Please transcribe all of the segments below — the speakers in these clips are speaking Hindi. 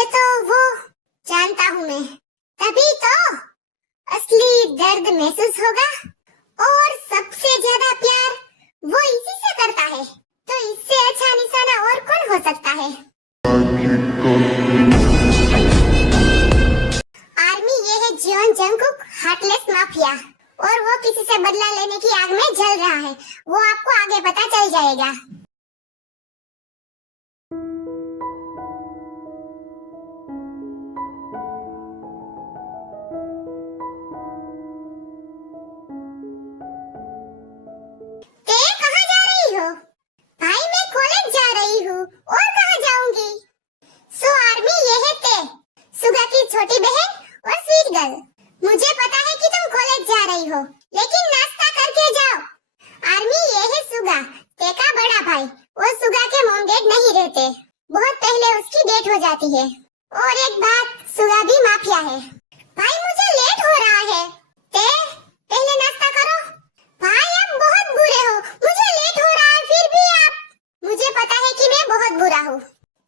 ये तो वो जानता हूँ मैं, तभी तो असली दर्द महसूस होगा। और सबसे ज्यादा प्यार वो इसी से करता है, तो इससे अच्छा निशाना और कौन हो सकता है। आर्मी ये है जॉन जंगकुक, हार्टलेस माफिया, और वो किसी से बदला लेने की आग में जल रहा है। वो आपको आगे पता चल जाएगा। भाई मैं कॉलेज जा रही हूँ, और कहाँ जाऊंगी। सो आर्मी ये है ते, सुगा की छोटी बहन और स्वीट गर्ल। मुझे पता है कि तुम कॉलेज जा रही हो, लेकिन नाश्ता करके जाओ। आर्मी ये है सुगा, ते का बड़ा भाई। वो सुगा के मॉम डैड नहीं रहते, बहुत पहले उसकी डेथ हो जाती है। और एक बात, सुगा भी माफिया है। भाई मुझे लेट हो रहा है, ते पहले नाश्ता करो। भाई आप बहुत बुरे हो, मुझे लेट हो रहा है फिर भी आप। मुझे पता है कि मैं बहुत बुरा हूँ।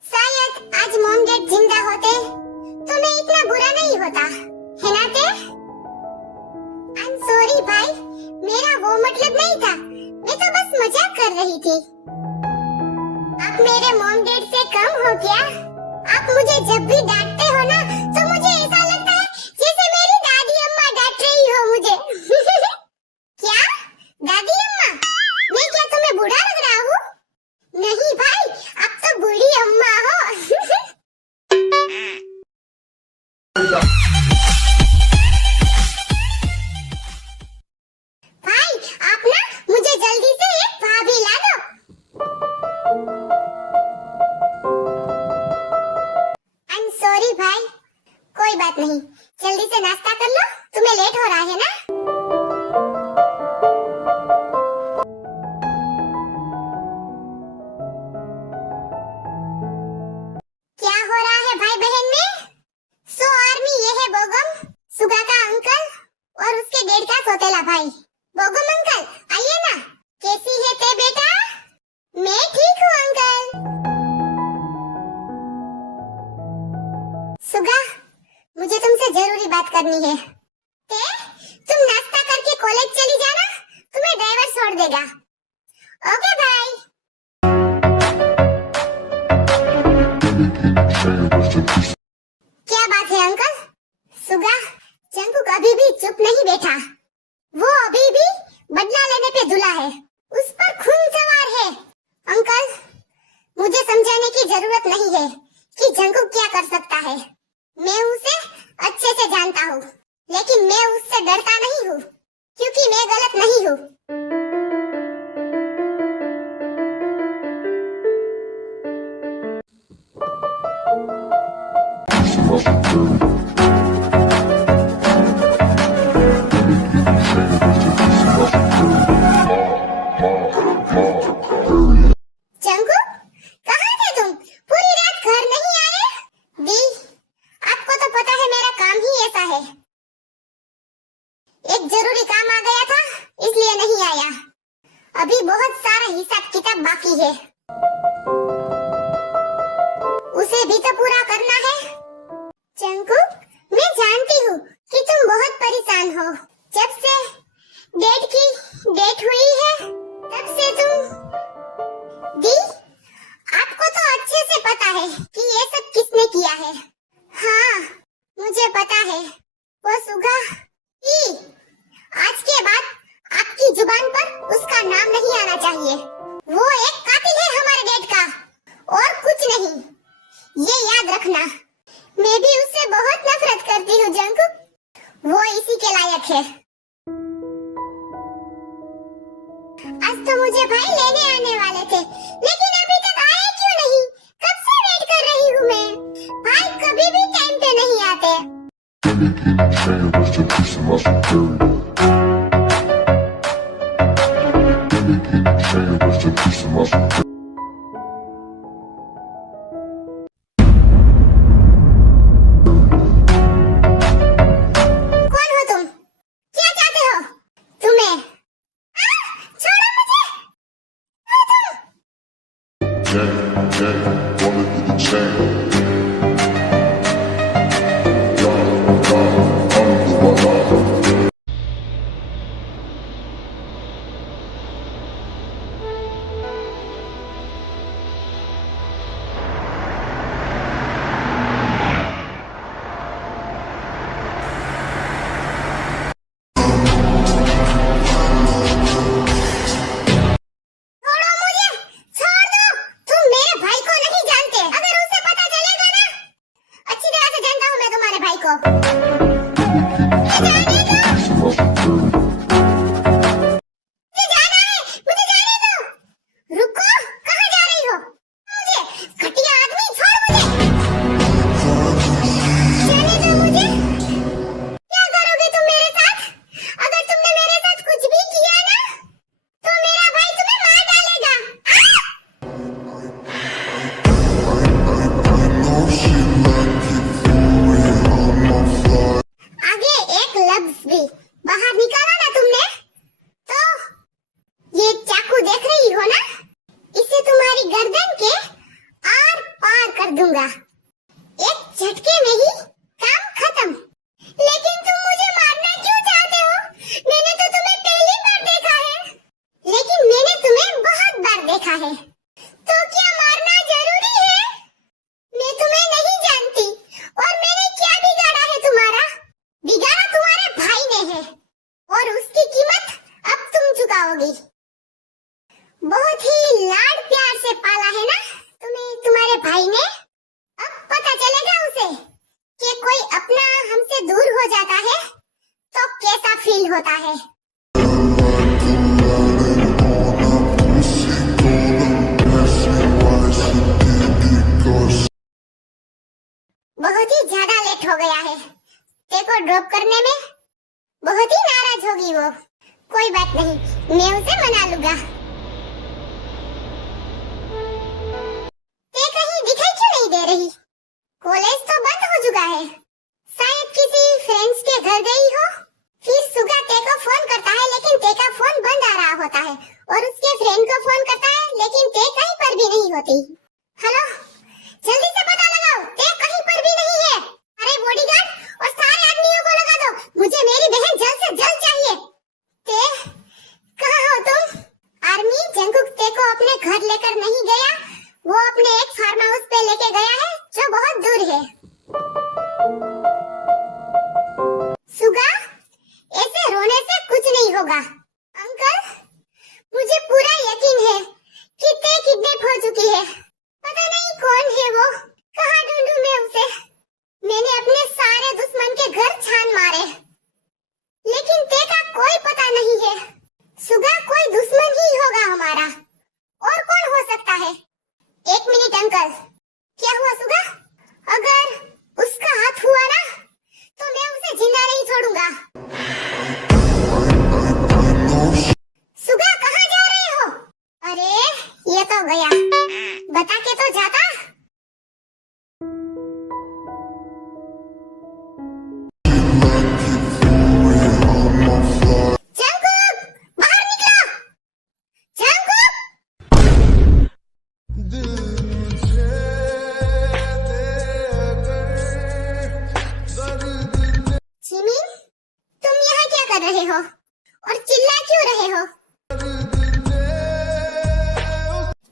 शायद आज मॉम डैड जिंदा होते तो मैं इतना बुरा नहीं होता, है ना ते? I'm sorry भाई, मेरा वो मतलब नहीं था, मैं तो बस मजाक कर रही थी। आप मेरे मॉम डैड से कम हो क्या? आप मुझे जब भी डांटते हो ना, तो मुझे ऐसा लगता है जैसे मेरी दादी अम्मा डांट रही हो मुझे। क्या? दादी अम्मा? मैं क्या तुम्हें बूढ़ा लग रहा हूँ? नहीं भाई, आप तो बूढ़ी अम्मा हो। भाई आप ना मुझे जल्दी से एक भाभी ला दो। I'm sorry भाई, कोई बात नहीं, जल्दी से नाश्ता कर लो, तुम्हें लेट हो रहा है ना। क्या हो रहा है भाई बहन में? सो आर्मी ये है बोगम, सुगा का अंकल और उसके डेढ़ का सौतेला भाई। बोगम अंकल आइए ना, कैसी है ते बेटा? मैं ठीक हूँ अंकल। सुगा, मुझे तुमसे जरूरी बात करनी है। ते तुम नाश्ता करके कॉलेज चली जाना, तुम्हें ड्राइवर छोड़ देगा। ओके भाई। क्या बात है अंकल? सुगा, जंगकुक अभी भी चुप नहीं बैठा, वो अभी भी बदला लेने पे तुला है, उस पर खून सवार है। अंकल, मुझे समझाने की जरूरत नहीं है कि जंगकुक क्या कर सकता है। मैं उसे अच्छे से जानता हूँ, लेकिन मैं उससे डरता नहीं हूँ, क्योंकि मैं गलत नहीं हूँ। एक जरूरी काम आ गया था, इसलिए नहीं आया। अभी बहुत सारा हिसाब किताब बाकी है, उसे भी तो पूरा करना है। जंगकुक, मैं जानती हूँ कि तुम बहुत परेशान हो। जब से डैड की डेथ हुई है, तब से तुम दी, आपको तो अच्छे से पता है कि ये सब किसने किया है। हाँ, मुझे पता है, वो सुगा ही। आज के बाद आपकी जुबान पर उसका नाम नहीं आना चाहिए। वो एक कातिल है हमारे डैड का, और कुछ नहीं, ये याद रखना। मैं भी उससे बहुत नफरत करती हूँ जंगकुक, वो इसी के लायक है। आज तो मुझे भाई लेने आने वाले थे, लेकिन अभी तक आए क्यों नहीं? कब से वेट कर रही हूँ मैं। भाई कभी भी टाइम पे नहीं आते। Wanna do the chain. को। मुझे जाना है, मुझे जाने दो। रुको, कहाँ जा रही हो? मुझे घटिया आदमी, छोड़ मुझे। जाने दो मुझे। क्या करोगे तुम मेरे साथ? अगर तुमने मेरे साथ कुछ भी किया ना, तो मेरा भाई तुम्हें मार डालेगा। आगे एक लफ्ज भी बाहर निकाला ना तुमने, तो ये चाकू देख रही हो ना, इसे तुम्हारी गर्दन के आर पार कर दूंगा। एक झटके में ही काम खत्म। लेकिन तुम मुझे मारना क्यों चाहते हो? मैंने तो तुम्हें पहली बार देखा है। लेकिन मैंने तुम्हें बहुत बार देखा है। तो क्या मारना जरूरी है? मैं तुम्हें नहीं जानती और मैंने क्या बिगाड़ा है तुम्हारा? बिगाड़ा तुम्हारे भाई ने है और उसकी कीमत अब तुम चुकाओगी। बहुत ही लाड प्यार से पाला है ना तुम्हें तुम्हारे भाई ने। अब पता चलेगा उसे कि कोई अपना हमसे दूर हो जाता है तो कैसा फील होता है। बहुत ही ज्यादा लेट हो गया है। तेको ड्रॉप करने में बहुत ही नाराज होगी वो। कोई बात नहीं, मैं उसे मना लूंगा। ते कहीं दिखाई क्यों नहीं दे रही? कॉलेज तो बंद हो चुका है। शायद किसी फ्रेंड्स के घर गई हो। फिर सुगा ते को फोन करता है लेकिन ते का फोन बंद आ रहा होता है और उसके फ्रेंड को फोन करता है लेकिन ते कहीं पर भी नहीं होती। हेलो, जल्दी से पता लगाओ, ते कहीं पर भी नहीं है। अरे बॉडीगार्ड और सारे आदमियों को लगा दो, मुझे मेरी बहन जल्द से जल्द चाहिए। ते कहाँ हो तुम? आर्मी जंगुक ते को अपने घर लेकर नहीं गया, वो अपने एक फार्म हाउस पे लेके गया है जो बहुत दूर है। सुगा, ऐसे रोने से कुछ नहीं होगा। अंकल, मुझे पूरा यकीन है कि ते किडनैप हो चुकी है। पता नहीं कौन है वो, कहाँ ढूंढूं मैं उसे? मैंने अपने सारे दुश्मन के घर छान मारे लेकिन ते का कोई पता नहीं है। सुगा कोई दुश्मन ही होगा हमारा, और कौन हो सकता है? एक मिनट अंकल, क्या हुआ सुगा? अगर उसका हाथ हुआ ना तो मैं उसे जिंदा नहीं छोड़ूंगा। सुगा कहाँ जा रहे हो? अरे ये तो गया, बता के तो जाता। जंगकुक, बाहर निकलो। जंगकुक! जिमिन, तुम यहाँ क्या कर रहे हो और चिल्ला क्यों रहे हो?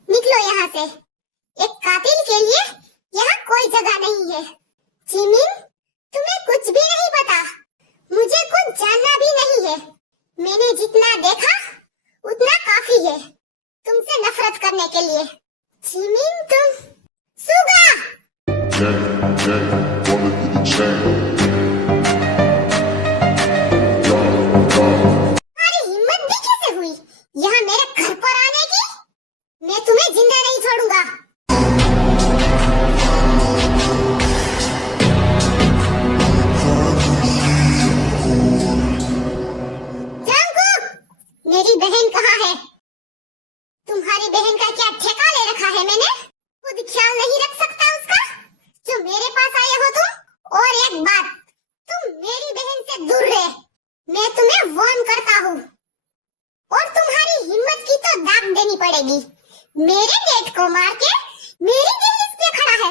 निकलो यहाँ से। एक कातिल के लिए यहाँ कोई जगह नहीं है। जिमिन, तुम्हें कुछ भी नहीं पता, मुझे कुछ जानना भी नहीं है। मैंने जितना देखा उतना काफी है तुमसे नफरत करने के लिए। जिमिन, तुम सुगा! तुम्हारी हिम्मत भी कैसे हुई यहाँ मेरे घर पर आने की? मैं तुम्हें जिंदा नहीं छोड़ूंगा। जंगकुक, मेरी बहन कहाँ है? तुम्हारी बहन का क्या ठेका ले रखा है मैंने? खुद ख्याल नहीं रख सकता उसका जो मेरे पास आए हो तुम? और एक बात, तुम मेरी बहन से दूर रहे, मैं तुम्हें वार्न करता हूँ। और तुम्हारी हिम्मत की तो दाग देनी पड़ेगी। मेरे गेट को मार के मेरी दहलीज पे खड़ा है।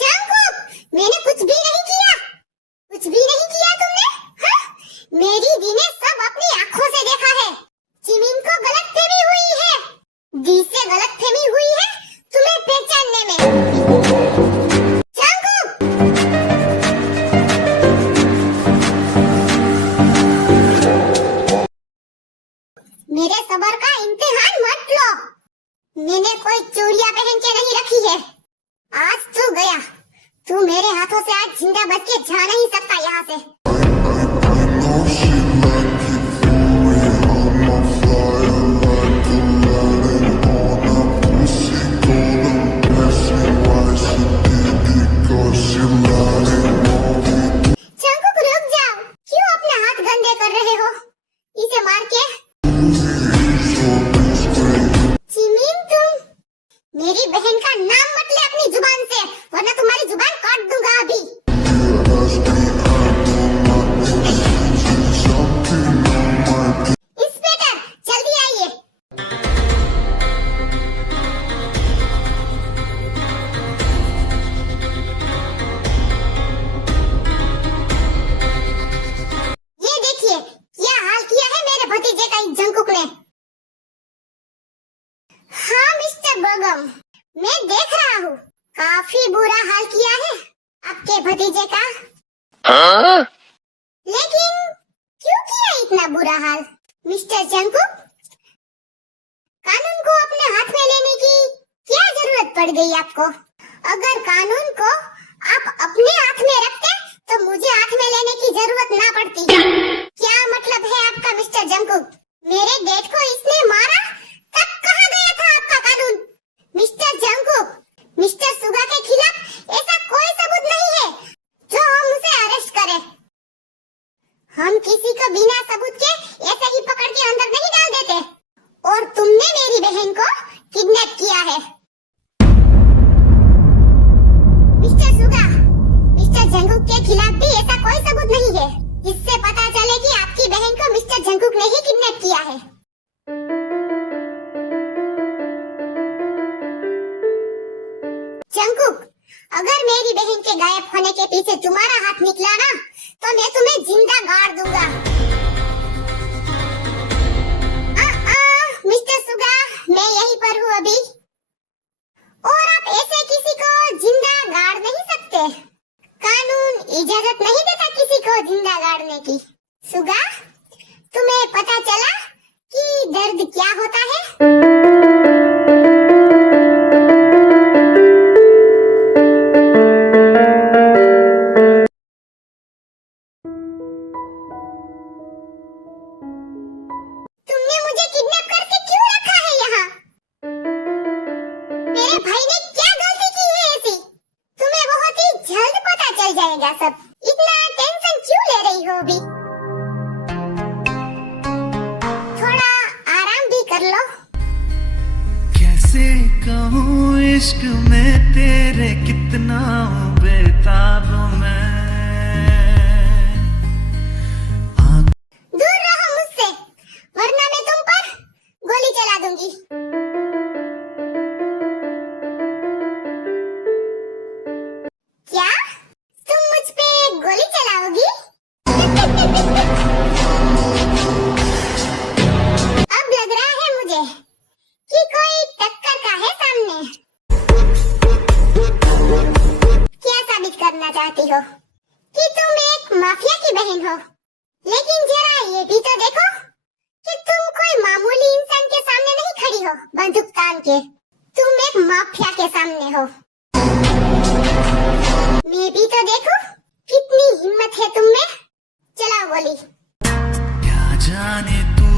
जंगकुक, मैंने कुछ भी नहीं किया। कुछ भी नहीं किया तुमने? हाँ? मेरी दी ने सब अपनी आंखों से देखा है। जिमिन को गलतफहमी हुई है, दी से गलतफहमी हुई है तुम्हें पहचानने में। जंगकुक! मेरे सबर का इम्तिहान मत लो। मैंने कोई चूड़ियां पहन के नहीं रखी है। आज तू गया तू मेरे हाथों से आज जिंदा बच के जा नहीं सकता यहाँ से। जंकुक रुक जाओ, क्यों अपने हाथ गंदे कर रहे हो? इसे मार के। जिमिन, तुम मेरी बहन का नाम मत ले अपनी जुबान से, वरना तुम्हारी जुबान काट दूंगा अभी। इंस्पेक्टर, जल्दी आइए। ये देखिए, क्या हाल किया है मेरे भतीजे का इस जंकुक ने। हाँ मिस्टर बगम, मैं देख रहा हूँ, काफी बुरा हाल किया है आपके भतीजे का। लेकिन क्यों किया इतना बुरा हाल मिस्टर जंकुक? कानून को अपने हाथ में लेने की क्या जरूरत पड़ गई आपको? अगर कानून को आप अपने हाथ में रखते तो मुझे हाथ में लेने की जरूरत ना पड़ती। क्या मतलब है आपका मिस्टर जंकुक? मेरे डैड को इसने मारा, तब कहाँ गया था आपका कानून? मिस्टर जंकुक, मिस्टर सुगा के खिलाफ ऐसा कोई सबूत नहीं है जो हम उसे अरेस्ट करें। हम किसी को बिना सबूत के ऐसे ही पकड़ के अंदर नहीं डाल देते। और तुमने मेरी बहन को किडनैप किया है। मिस्टर सुगा, मिस्टर जंकुक के खिलाफ भी ऐसा कोई सबूत नहीं है जिससे पता चले कि आपकी बहन को मिस्टर जंकुक ने ही किडनैप किया है। जंकुक, अगर मेरी बहन के गायब होने के पीछे तुम्हारा हाथ निकला ना, तो मैं तुम्हें जिंदा गाड़ दूंगा। मिस्टर सुगा, मैं यहीं पर हूँ अभी। और आप ऐसे किसी को जिंदा गाड़ नहीं सकते। कानून इजाजत नहीं देता किसी को जिंदा गाड़ने की। सुगा, तुम्हें पता चला कि दर्द क्या होता है? तुमने मुझे किडनैप करके क्यों रखा है यहाँ? मेरे भाई ने क्या गलती की है ऐसी? तुम्हें बहुत ही जल्द पता चल जाएगा सब। इतना टेंशन क्यों ले रही हो अभी? थोड़ा आराम भी कर लो। कैसे कहूँ इश्क में तेरे कितना हूँ बेताब मैं। दूर रहो मुझसे, वरना मैं तुम पर गोली चला दूंगी। क्या तुम मुझ पे गोली चलाओगी? अब लग रहा है मुझे कि कोई टक्कर का है सामने। क्या साबित करना चाहती हो? कि तुम एक माफिया की बहन हो। लेकिन जरा ये भी तो देखो कि तुम कोई मामूली इंसान के सामने नहीं खड़ी हो बंदूक तान के। तुम एक माफिया के सामने हो। मैं भी तो देखो कितनी हिम्मत है तुम में। चलाओ गोली। क्या जाने तू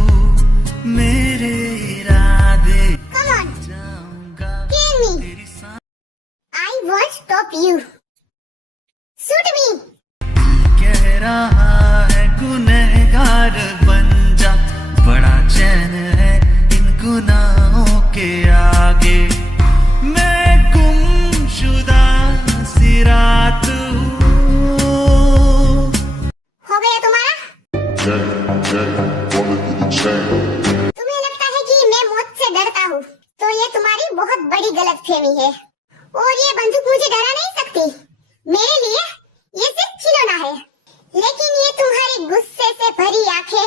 मेरे इरादे Come on, जाऊंगा kill me. तेरी सांस I won't stop you. Shoot me. कह रहा है गुनहगार बन जा, बड़ा चैन है इन गुनाहों के आगे। मैं गुमशुदा सी रात हूँ। हो गया तुम्हारा? तुम्हें लगता है कि मैं मौत से डरता हूँ, तो ये तुम्हारी बहुत बड़ी गलतफहमी है। और ये बंदूक मुझे डरा नहीं सकती। मेरे लिए ये सिर्फ खिलौना है। लेकिन ये तुम्हारी गुस्से से भरी आंखें,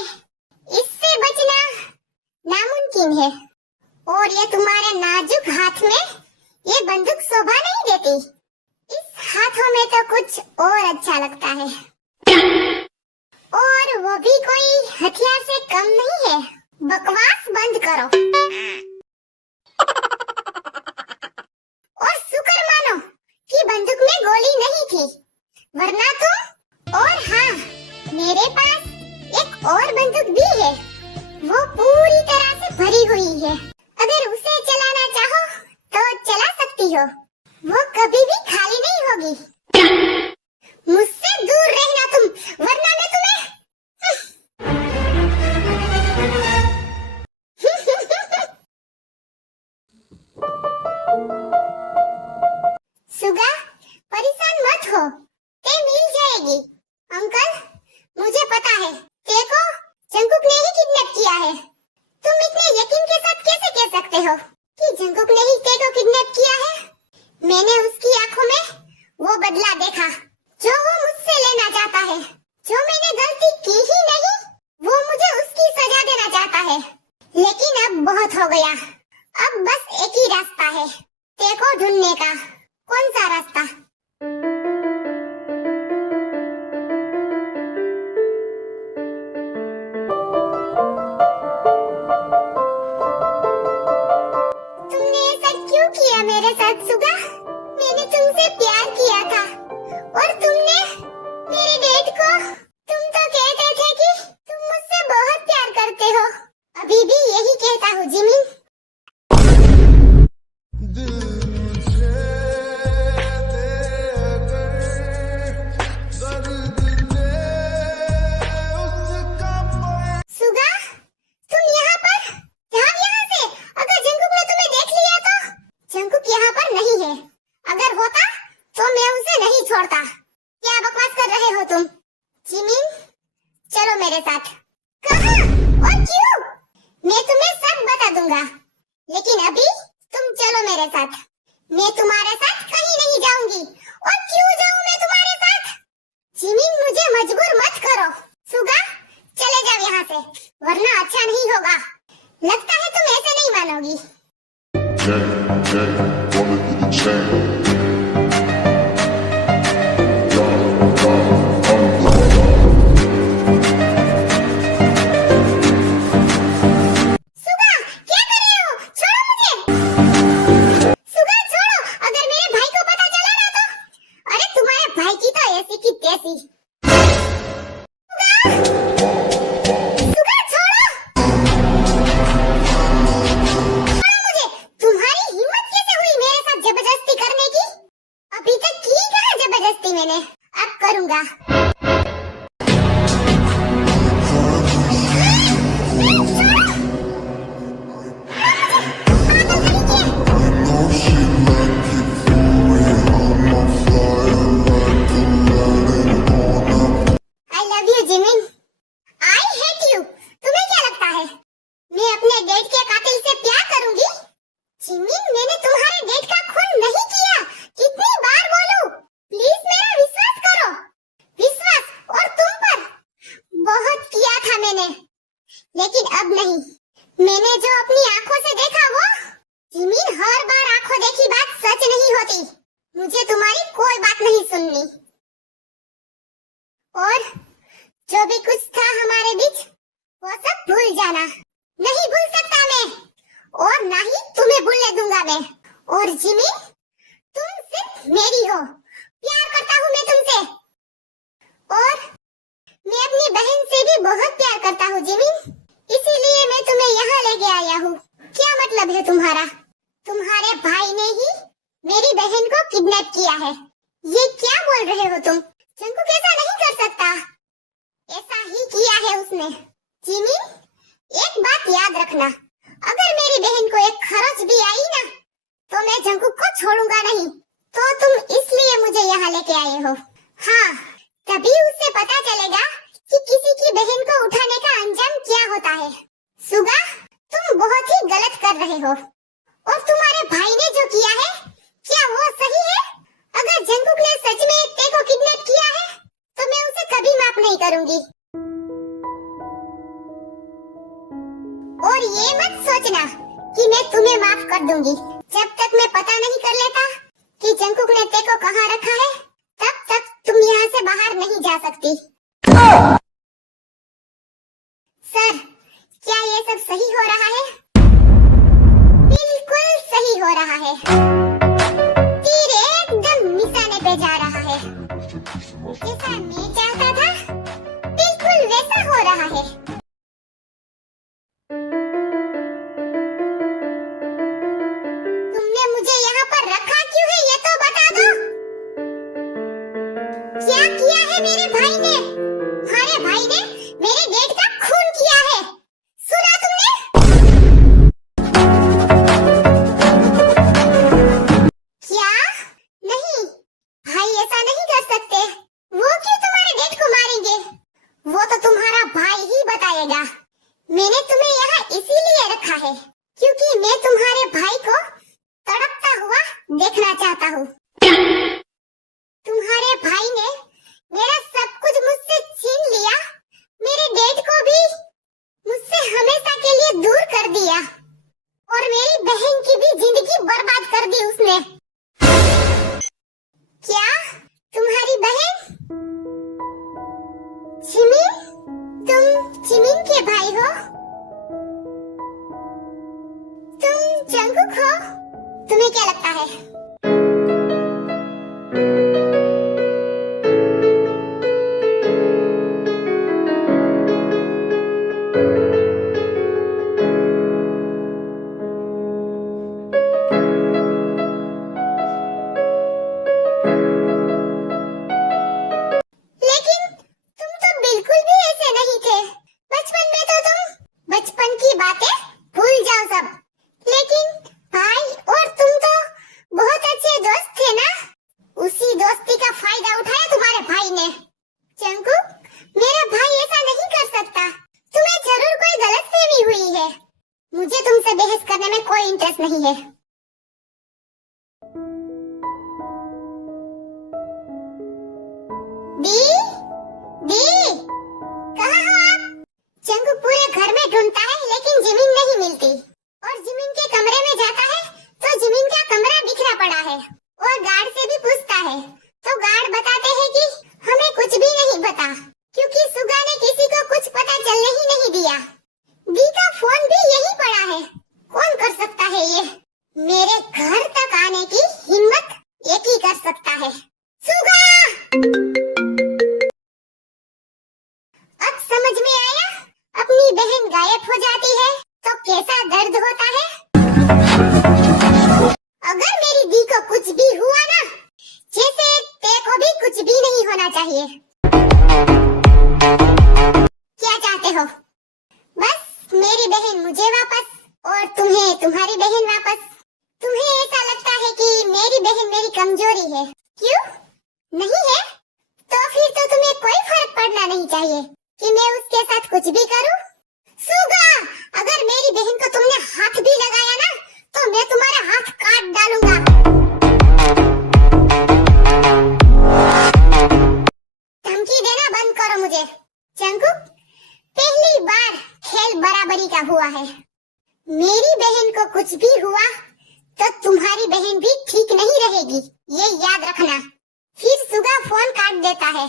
इससे बचना नामुमकिन है। और ये तुम्हारे नाजुक हाथ में ये बंदूक शोभा नहीं देती। इस हाथों में तो कुछ और अच्छा लगता है। और वो भी कोई हथियार से कम नहीं है। बकवास बंद करो और शुक्र मानो कि बंदूक में गोली नहीं थी, वरना तुम। और हाँ, मेरे पास एक और बंदूक भी है, वो पूरी तरह से भरी हुई है। अगर उसे चलाना चाहो तो चला सकती हो, वो कभी भी खाली नहीं होगी। मुझसे दूर रहना तुम, वरना मैं तुम्हें। सुगा, परेशान मत हो, ते मिल जाएगी। अंकल, मुझे पता है तेको जंकुक ने ही किडनैप किया है। तुम इतने यकीन के साथ कैसे कह सकते हो कि जंकुक ने ही तेको किडनैप किया है? मैंने उसकी आंखों में वो बदला देखा जो वो मुझसे लेना चाहता है। जो मैंने गलती की ही नहीं, वो मुझे उसकी सजा देना चाहता है। लेकिन अब बहुत हो गया, अब बस एक ही रास्ता है तेको ढूंढने का। कौन सा रास्ता? तुमने ऐसा क्यों किया मेरे साथ सुगा? मैंने तुमसे प्यार किया था और तुमने मेरे डेट को। तुम तो कहते थे कि तुम मुझसे बहुत प्यार करते हो। अभी भी यही कहता हूँ जिमिन। सुगा, तुम यहाँ पर? जाओ यहाँ से। अगर जंकुक ने तुम्हें देख लिया तो? जंकुक यहाँ पर नहीं है। अगर होता तो मैं उसे नहीं छोड़ता। क्या बकवास कर रहे हो तुम? जिमिन, चलो मेरे साथ। कहाँ और क्यों? मैं तुम्हें सब बता दूंगा, लेकिन अभी तुम चलो मेरे साथ। मैं तुम्हारे साथ कहीं नहीं जाऊंगी। और क्यों जाऊं मैं तुम्हारे साथ? जिमिन, मुझे मजबूर मत करो। सुगा, चले जाओ यहाँ से, वरना अच्छा नहीं होगा। लगता है तुम ऐसे नहीं मानोगी। सुगा, क्या कर रहे हो? छोड़ो मुझे। सुगा, छोड़ो। अगर मेरे भाई को पता चला ना तो। अरे तुम्हारे भाई की तो ऐसी की तैसी। सुगा, छोड़ो। मुझे तुम्हारी हिम्मत कैसे हुई मेरे साथ जबरदस्ती करने की? अभी तक की कहाँ जबरदस्ती मैंने, अब करूँगा। I love you, Jimin. I hate you। तुम्हें क्या लगता है मैं अपने डेट के कातिल से प्यार करूंगी? जिमिन, मैंने तुम्हारे डेट का खून नहीं किया। कितनी बार बोलूं? प्लीज मेरा विश्वास करो। विश्वास और तुम पर बहुत किया था मैंने, लेकिन अब नहीं। मैंने जो अपनी आंखों से देखा वो। जिमिन, हर बार आंखों देखी बात सच नहीं होती। मुझे तुम्हारी कोई बात नहीं सुननी। और जो भी कुछ था हमारे बीच, वो सब भूल जाना। नहीं भूल सकता मैं, और ना ही तुम्हें भूलने दूंगा मैं। और जिमिन, तुम सिर्फ मेरी हो। प्यार करता हूँ मैं तुमसे, और मैं अपनी बहन से भी बहुत प्यार करता हूँ जिमिन। इसीलिए मैं तुम्हें यहाँ लेके आया हूँ। क्या मतलब है तुम्हारा? तुम्हारे भाई ने ही मेरी बहन को किडनैप किया है। ये क्या बोल रहे हो तुम? जंकुक ऐसा नहीं कर सकता। ऐसा ही किया है उसने। जिमिन, एक बात याद रखना, अगर मेरी बहन को एक खरोच भी आई ना, तो मैं जंकुक को छोड़ूंगा नहीं। तो तुम इसलिए मुझे यहाँ लेके आए हो। हाँ, तभी उससे पता चलेगा कि किसी की बहन को उठाने का अंजाम क्या होता है। सुगा, तुम बहुत ही गलत कर रहे हो। और तुम्हारे भाई ने जो किया है, क्या वो सही है? अगर जंकुक ने सच में तेको किडनैप किया है, तो मैं उसे कभी माफ नहीं करूंगी। और ये मत सोचना कि मैं तुम्हें माफ कर दूंगी। जब तक मैं पता नहीं कर लेता कि जंकुक ने तेको कहाँ रखा है, तब तक तुम यहाँ से बाहर नहीं जा सकती। सर, क्या ये सब सही हो रहा है? बिल्कुल सही हो रहा है। तीर एकदम निशाने पे जा रहा क्या किया है मेरे भाई ने? हमारे भाई ने मेरे डेड का खून किया है। सुना तुमने? क्या? नहीं, भाई ऐसा नहीं कर सकते। वो क्यों तुम्हारे डेड को मारेंगे? वो तो तुम्हारा भाई ही बताएगा। मैंने तुम्हें यहाँ इसीलिए रखा है क्योंकि मैं तुम्हारे भाई को तड़पता हुआ देखना चाहता हूँ। तुम्हारे भाई ने मेरा सब कुछ मुझसे छीन लिया, मेरे डेड को भी मुझसे हमेशा के लिए दूर कर दिया और मेरी बहन की भी जिंदगी बर्बाद कर दी उसने। क्या? तुम्हारी बहन? जिमिन? तुम जिमिन के भाई हो? तुम जंगकुक हो? तुम्हें क्या लगता है? मुझे तुमसे बहस करने में कोई इंटरेस्ट नहीं है। दी, दी, कहाँ हो आप? चंगू पूरे घर में ढूंढता है लेकिन जिमिन नहीं मिलती और जिमिन के कमरे में जाता है तो जिमिन का कमरा बिखरा पड़ा है और गार्ड से भी पूछता है तो गार्ड बताते हैं कि हमें कुछ भी नहीं पता क्योंकि सुगा ने किसी को कुछ पता चलने ही नहीं दिया। दी का फोन भी यही पड़ा है। कौन कर सकता है ये? मेरे घर तक आने की हिम्मत एक ही कर सकता है। सुगा! अब समझ में आया? अपनी बहन गायब हो जाती है तो कैसा दर्द होता है। अगर मेरी दी को कुछ भी हुआ ना, जैसे ते को भी कुछ भी नहीं होना चाहिए। क्या चाहते हो? बस मेरी बहन मुझे वापस और तुम्हें तुम्हारी बहन वापस। तुम्हें ऐसा लगता है कि मेरी बहन मेरी कमजोरी है, क्यों? नहीं है? तो फिर तो तुम्हें कोई फर्क पड़ना नहीं चाहिए कि मैं उसके साथ कुछ भी करूं। सुगा, अगर मेरी बहन को तुमने हाथ भी लगाया ना तो मैं तुम्हारा हाथ काट डालूंगा। धमकी देना बंद करो मुझे। जंगकुक, पहली बार खेल बराबरी का हुआ है। मेरी बहन को कुछ भी हुआ तो तुम्हारी बहन भी ठीक नहीं रहेगी, ये याद रखना। फिर सुगा फोन काट देता है।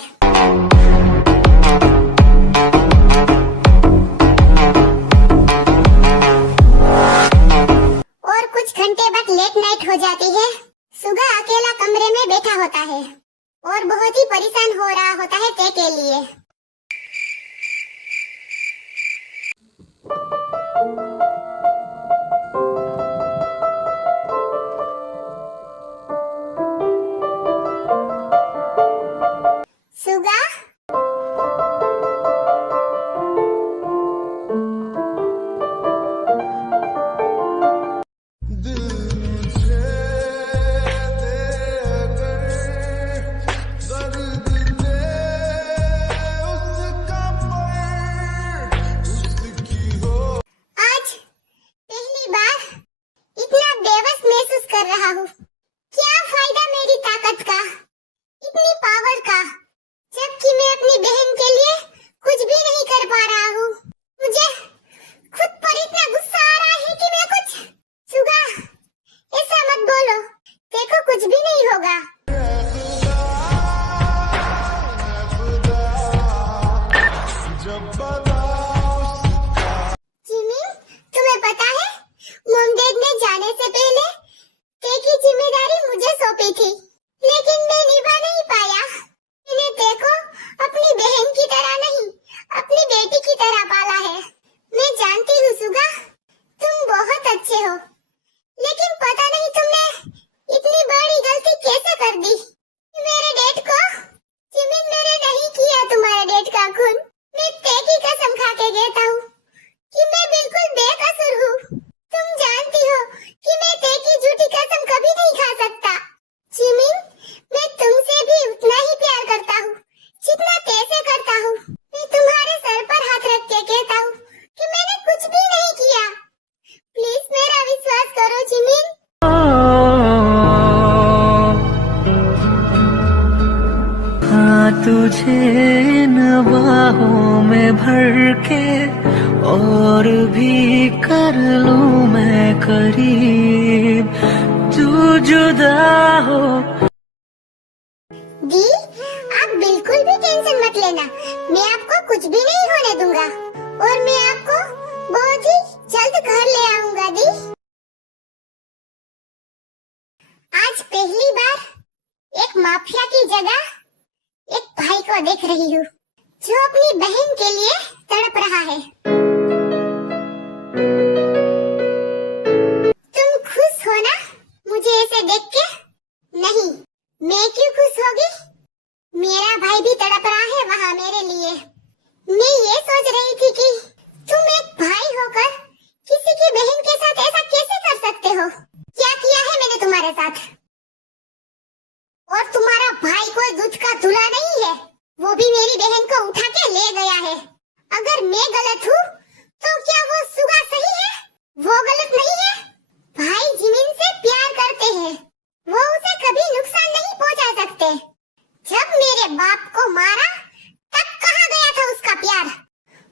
और कुछ घंटे बाद लेट नाइट हो जाती है। सुगा अकेला कमरे में बैठा होता है और बहुत ही परेशान हो रहा होता है ते के लिए। सुगा, आज तुझे इन बाहों में भर के और भी कर लूं मैं करीब, तू जुदा हो। दी, आप बिल्कुल भी टेंशन मत लेना, मैं आपको कुछ भी नहीं होने दूंगा और मैं आपको बहुत ही जल्द घर ले आऊंगा। दी, आज पहली बार एक माफिया की जगह एक भाई को देख रही हूँ जो अपनी बहन के लिए तड़प रहा है। तुम खुश हो ना मुझे ऐसे देख के? नहीं, मैं क्यों खुश होगी? मेरा भाई भी तड़प रहा है वहाँ मेरे लिए। मैं ये सोच रही थी कि तुम एक भाई होकर किसी की बहन के साथ ऐसा कैसे कर सकते हो? क्या किया है मैंने तुम्हारे साथ? और तुम्हारा भाई कोई दूध का धुला नहीं है, वो भी मेरी बहन को उठा के ले गया है। अगर मैं गलत हूँ तो क्या वो सुगा सही है? वो गलत नहीं है। भाई जिमिन से प्यार करते हैं, वो उसे कभी नुकसान नहीं पहुँचा सकते। जब मेरे बाप को मारा तब कहाँ गया था उसका प्यार?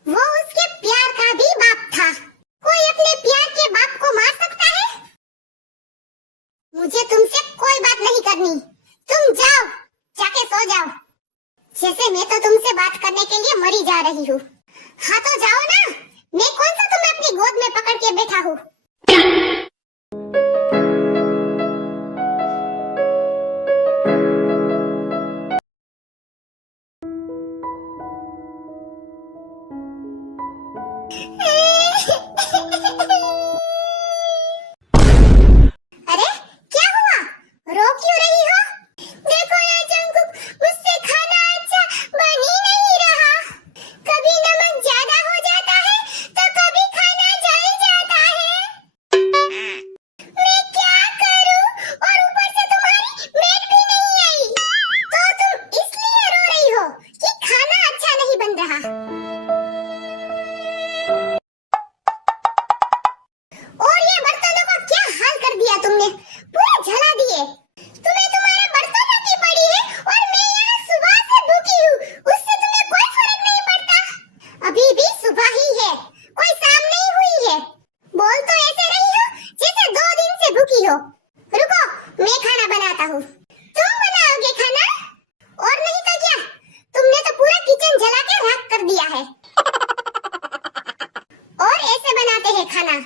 वो उसके प्यार का भी बाप था। कोई अपने प्यार के बाप को मार सकता है? मुझे तुमसे कोई बात नहीं करनी, तुम जाओ, जाके सो जाओ। जैसे मैं तो तुमसे बात करने के लिए मरी जा रही हूँ। हाँ तो जाओ ना, मैं कौन सा तुम्हें अपनी गोद में पकड़ के बैठा हूँ। अरे क्या हुआ, रो क्यों रही हो? देखो ना जंकुक, मुझसे खाना अच्छा बन ही नहीं रहा। कभी नमक ज्यादा हो जाता है तो कभी खाना जल जाता है। मैं क्या करूं? और ऊपर से तुम्हारी मेड भी नहीं आई। तो तुम इसलिए रो रही हो कि खाना अच्छा नहीं बन रहा। और ये बर्तनों का क्या हाल कर दिया तुमने, पूरे जला दिए। तुम्हें तुम्हारे बर्तनों की पड़ी है और मैं यहाँ सुबह से भूखी हूँ, उससे तुम्हें कोई फर्क नहीं पड़ता। अभी भी सुबह ही है, कोई शाम नहीं हुई है। बोल तो ऐसे रही हो जैसे 2 दिन से भूखी हो। रुको, मैं खाना बनाता हूँ। तुम बनाओगे खाना? और नहीं तो क्या, तुमने तो पूरा किचन जला के राख कर दिया है। और ऐसे बनाते हैं खाना?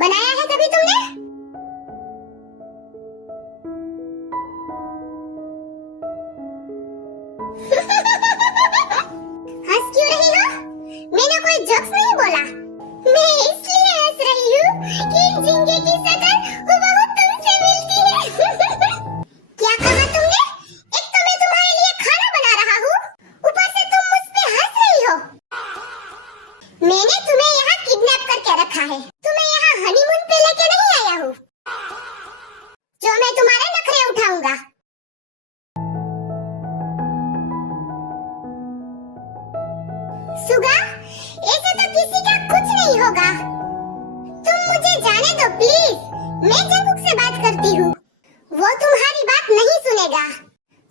बनाया है कभी तुमने? हंस क्यों रही हो? मैंने कोई जोक्स नहीं बोला। मैं इसलिए हंस रही हूँ कि झींगे की शक्ल हुबहू तुमसे मिलती है। क्या कहा तुमने? एक तो मैं तुम्हारे लिए खाना बना रहा हूँ, ऊपर से तुम मुझ पे हंस रही हो। मैंने तुम्हें यहाँ किडनैप करके रखा है, तुम्हें यहाँ हनीमून पे लेके नहीं आया हूँ जो मैं तुम्हारे नखरे उठाऊंगा। सुगा, ऐसे तो किसी का कुछ नहीं होगा। तुम मुझे जाने दो प्लीज, मैं जंकुक से बात करती हूँ। वो तुम्हारी बात नहीं सुनेगा।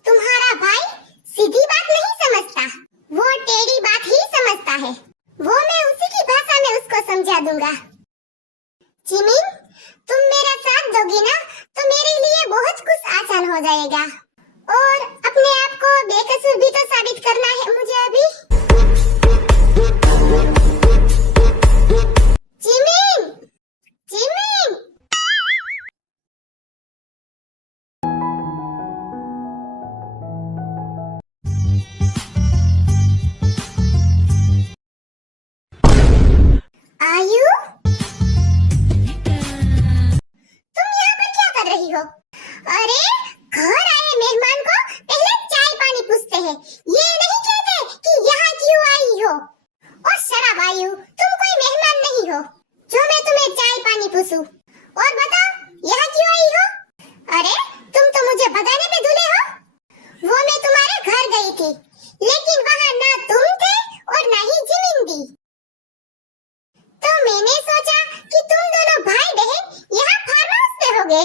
तुम्हारा भाई सीधी बात नहीं समझता, वो टेढ़ी बात ही समझता है। वो मैं उसी की भाषा में उसको समझा दूंगा। जिमिन, तुम मेरा साथ दोगी ना तो मेरे लिए बहुत कुछ आसान हो जाएगा। और अपने आप को बेकसूर भी तो साबित करना है मुझे अभी। Jimin, Jimin. आयु, तुम यहाँ पर क्या कर रही हो? अरे, घर आए मेहमान को पहले चाय पानी पूछते हैं, ये नहीं कहते कि यहाँ क्यों आई हो। और शराब आयु, तुम कोई मेहमान नहीं हो जो मैं तुम्हें चाय पानी पूछूं। और बताओ, यहाँ क्यों आई हो? अरे, तुम तो मुझे भगाने पे तुले हो। वो मैं तुम्हारे घर गई थी, लेकिन वहाँ ना तुम थे और ना ही जिमिन दी। तो मैंने सोचा कि तुम दोनों भाई बहन यहाँ फार्म हाउस पे होगे,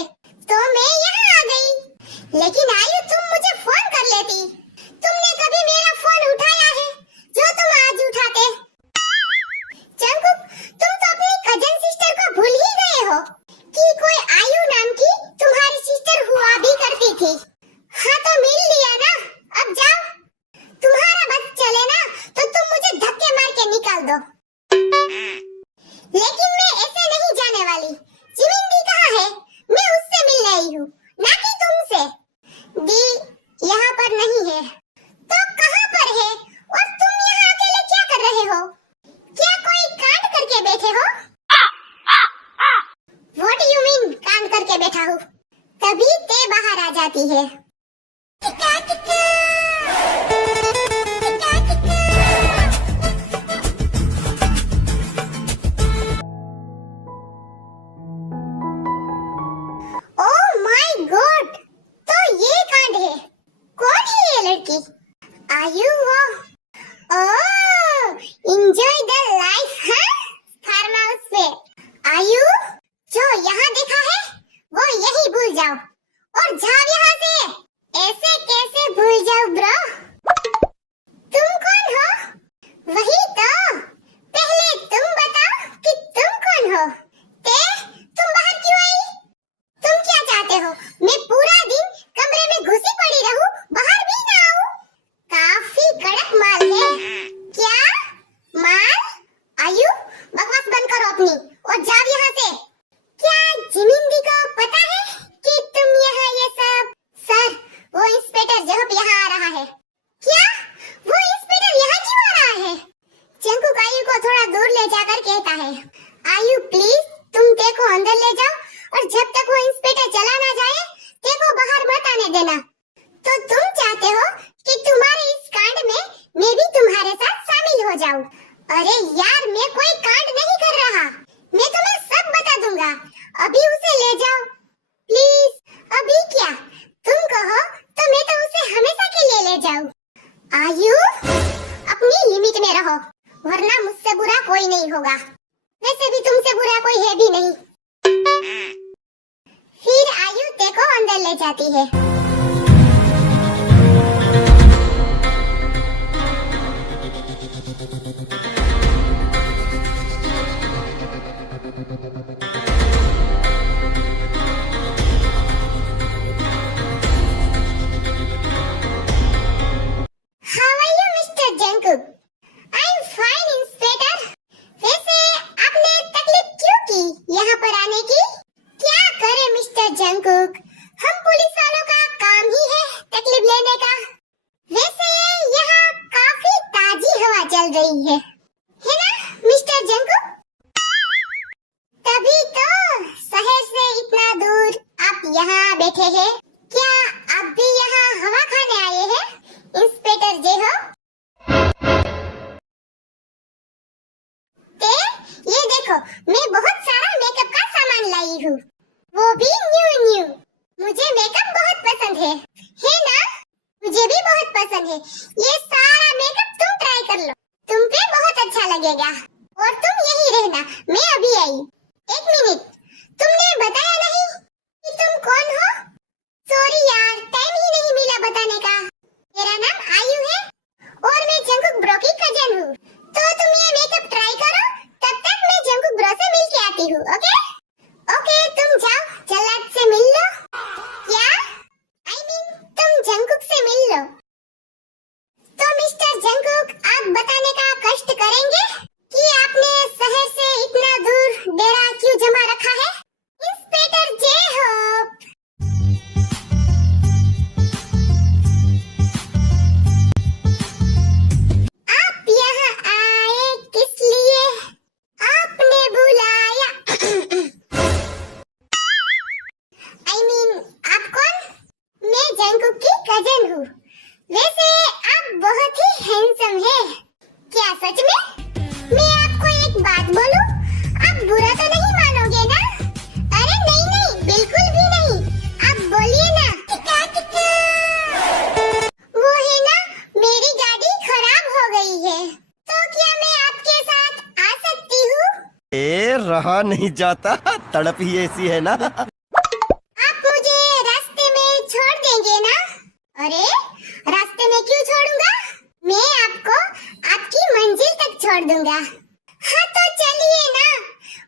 तो मैं यहाँ आ गई। लेकिन आयु, तुम थी। हाँ तो मिल लिया ना, अब जाओ। तुम्हारा बस चले ना तो तुम मुझे धक्के मार के निकाल दो। लेकिन मैं ऐसे नहीं जाने वाली। चिमिंदी कहाँ है? मैं उससे मिल रही हूँ, ना कि तुमसे। दी यहाँ पर नहीं है। तो कहाँ पर है? और तुम यहाँ अकेले क्या कर रहे हो? क्या कोई कांड करके बैठे हो? What do you mean कांड करके बैठा हूँ? तभी ते बाहर आ जाती है। टिका टिका, टिका टिका। Oh my God! तो ये कांड है। कौन है ये लड़की? आयु वो? ओह, enjoy the life, हाँ? फार्म हाउस पे। आयु, जो यहाँ देखा है, वो यही भूल जाओ और जाओ यहाँ से। ऐसे कैसे भूल जाओ ब्रो? तुम कौन हो? वही तो। पहले तुम बताओ कि तुम कौन हो? तुम बाहर क्यों आई? तुम क्या चाहते हो? मैं पूरा दिन कमरे में घुसी पड़ी रहूं, बाहर भी ना आऊं? काफी कड़क माल है। क्या माल? आयु, बकवास बंद करो अपनी और जाओ यहाँ से। क्या जिमिंदी को पता है कि तुम यहाँ ये सब? सर, वो इंस्पेक्टर जेहब यहाँ आ रहा है। क्या? वो इंस्पेक्टर यहाँ क्यों आ रहा है? जंकुक आयु को थोड़ा दूर ले जाकर कहता है, आयु प्लीज तुम ते को अंदर ले जाओ और जब तक वो इंस्पेक्टर चला ना जाए ते को बाहर मत आने देना। तो तुम चाहते हो कि तुम्हारे इस कांड में मैं भी तुम्हारे साथ शामिल हो जाऊं? अरे यार, मैं कोई कांड नहीं कर रहा। मैं तुम्हें सब बता दूंगा। अभी उसे ले जाओ प्लीज। अभी क्या? तुम कहो तो मैं तो उसे हमेशा के लिए ले जाऊं। आयु, अपनी लिमिट में रहो, वरना मुझसे बुरा कोई नहीं होगा। वैसे भी तुमसे बुरा कोई है भी नहीं। फिर आयु ते को अंदर ले जाती है। How are you, Mr. Jungkook? I'm fine, Inspector. वैसे आपने तकलीफ क्यों की यहाँ पर आने की? क्या करे मिस्टर जंकुक, हम पुलिस वालों का काम ही है तकलीफ लेने का। वैसे यहाँ काफी ताजी हवा चल रही है ना मिस्टर जंकुक? तभी तो शहर से इतना दूर आप यहाँ बैठे हैं। क्या आप भी यहाँ हवा खाने आए हैं इंस्पेक्टर जेहब? ये देखो, मैं बहुत सारा मेकअप का सामान लाई हूँ, वो भी न्यू। मुझे मेकअप बहुत पसंद है ना? मुझे भी बहुत पसंद है। ये सारा मेकअप तुम ट्राई कर लो, तुम पे बहुत अच्छा लगेगा। और तुम यही रहना, मैं अभी आई। एक मिनट, तुमने बताया नहीं कि तुम कौन हो? सॉरी यार, टाइम ही नहीं मिला बताने का। मेरा नाम आयु है और मैं जंकुक ब्रो की कजन हूँ। तो तुम ये मेकअप ट्राई करो, तब तक मैं जंकुक ब्रो से मिल के आती हूँ। ओके, तुम जाओ, जल्लाद से मिल लो। क्या? I mean, तुम जंकुक से मिल लो। तो मिस्टर जंकुक, आप बताने का कष्ट करेंगे कि आपने शहर से इतना दूर डेरा क्यों जमा रखा है? इंस्पेक्टर जेहब। आप यहाँ आए किस लिए? आपने बुलाया। I mean, आप कौन? मैं जंकुक की कजन हूँ। वैसे आप बहुत ही हैंडसम है। क्या सच में? मैं आपको एक बात बोलूं, आप बुरा तो नहीं मानोगे ना? अरे नहीं, बिल्कुल भी नहीं। आप बोलिए ना। टिका टिका। वो है ना, मेरी गाड़ी खराब हो गई है, तो क्या मैं आपके साथ आ सकती हूँ? रहा नहीं जाता, तड़प ही ऐसी है ना। आप मुझे रास्ते में छोड़ देंगे ना? अरे रास्ते में क्यों छोड़ूंगा? मैं आपको आपकी मंजिल तक छोड़ दूंगा। हाँ तो चलिए ना।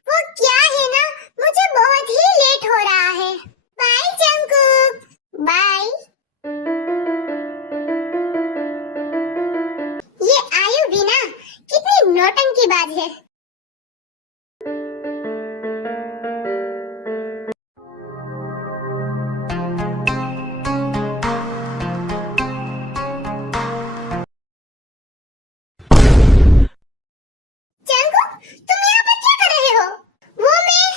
वो क्या है ना, मुझे बहुत ही लेट हो रहा है। Bye Jungkook. बाय। आवाज है। जंगकुक, तुम यहाँ पर क्या कर रहे हो? वो मैं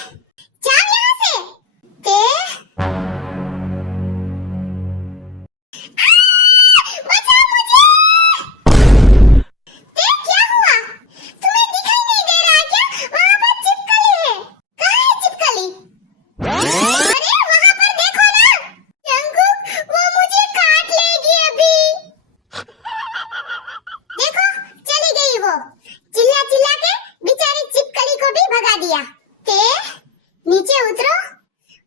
जाओ यहाँ से। ते बचाओ मुझे। ते क्या हुआ? तुम्हें दिखाई नहीं दे रहा क्या? वहाँ पर छिपकली है। कहाँ है छिपकली? अरे वहाँ पर देखो ना। जंगकुक, वो मुझे काट लेगी अभी। देखो, चली गई वो। चिल्ला चिल्ला के बेचारी छिपकली को भी भगा दिया। ते नीचे उतरो,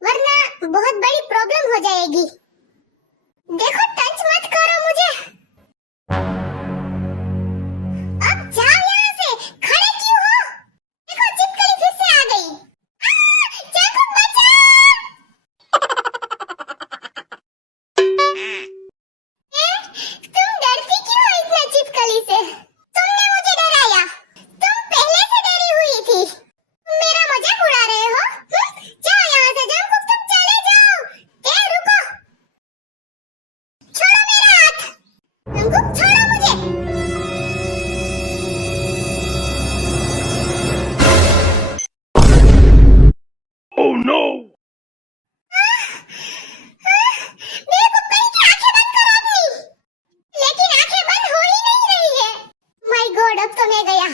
वरना बहुत बड़ी प्रॉब्लम हो जाएगी। देखो, टच मत करो मुझे। अब जाओ यहाँ से। खड़े क्यों हो? देखो, छिपकली फिर से आ गई। जंगकुक, बचाओ। तुम डरती क्यों हो इतना छिपकली से? तुमने मुझे डराया। तुम पहले से डरी हुई थी। तुम मेरा मजाक उड़ा रहे हो? जाओ यहाँ से जंगकुक, तुम चले जाओ। रुको, छोड़ो मेरा हाथ। जंगकुक, छोड़ो मुझे। Oh no! मेरे को कहीं की आंखें बंद करो अपनी। लेकिन आंखें बंद हो ही नहीं रही है। माय गॉड, अब तो मैं गया।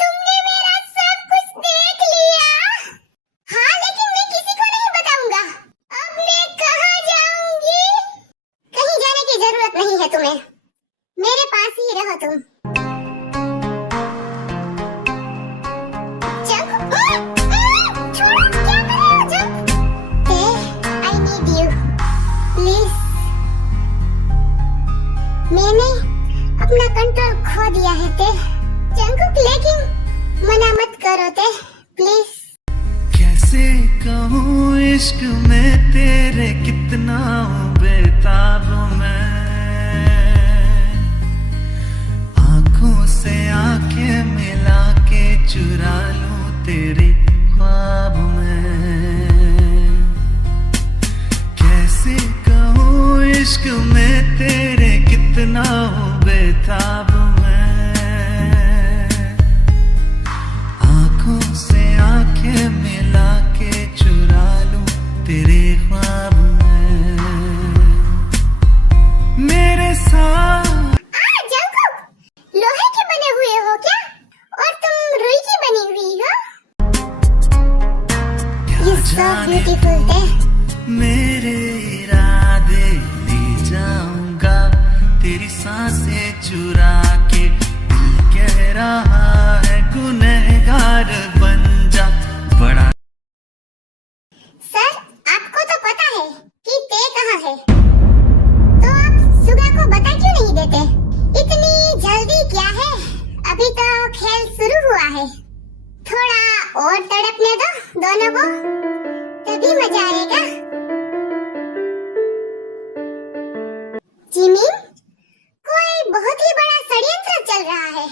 तुमने मेरा सब कुछ देख लिया। हाँ, लेकिन मैं किसी को नहीं बताऊंगा। अब मैं कहाँ जाऊंगी? कहीं जाने की जरूरत नहीं है तुम्हें। मेरे पास ही रहो तुम। छोड़ो, क्या कर रहे हो junk? I need you, please. मैंने अपना कंट्रोल खो दिया है ते। जंकुक, लेकिन मना मत करो ते, प्लीज। कैसे कहूँ इश्क में तेरे कितना हूँ बेताब मैं, आंखों से आंखें मिला के चुरा लूं तेरे ख्वाब में। कैसे कहूँ इश्क में तेरे कितना हूँ बेताब मैं, आंखों से आंखें मिला के चुरा लूं तेरे ख्वाब में। मेरे साथ जंकुक, लोहे के बने हुए हो क्या? और तुम रुई की बनी हुई हो? You so beautiful ते। मेरे इरादे ले जाऊंगा तेरी सांसें चुरा के। दिल कह रहा है गुनहगार बन जा बड़ा। सर, आपको तो पता है कि ते कहाँ है, तो आप सुगा को बता क्यों नहीं देते? इतनी जल्दी क्या है? अभी तो खेल शुरू हुआ है। थोड़ा और तड़पने दो दोनों को, तभी मजा आएगा। जिमिन, कोई बहुत ही बड़ा षड्यंत्र चल रहा है।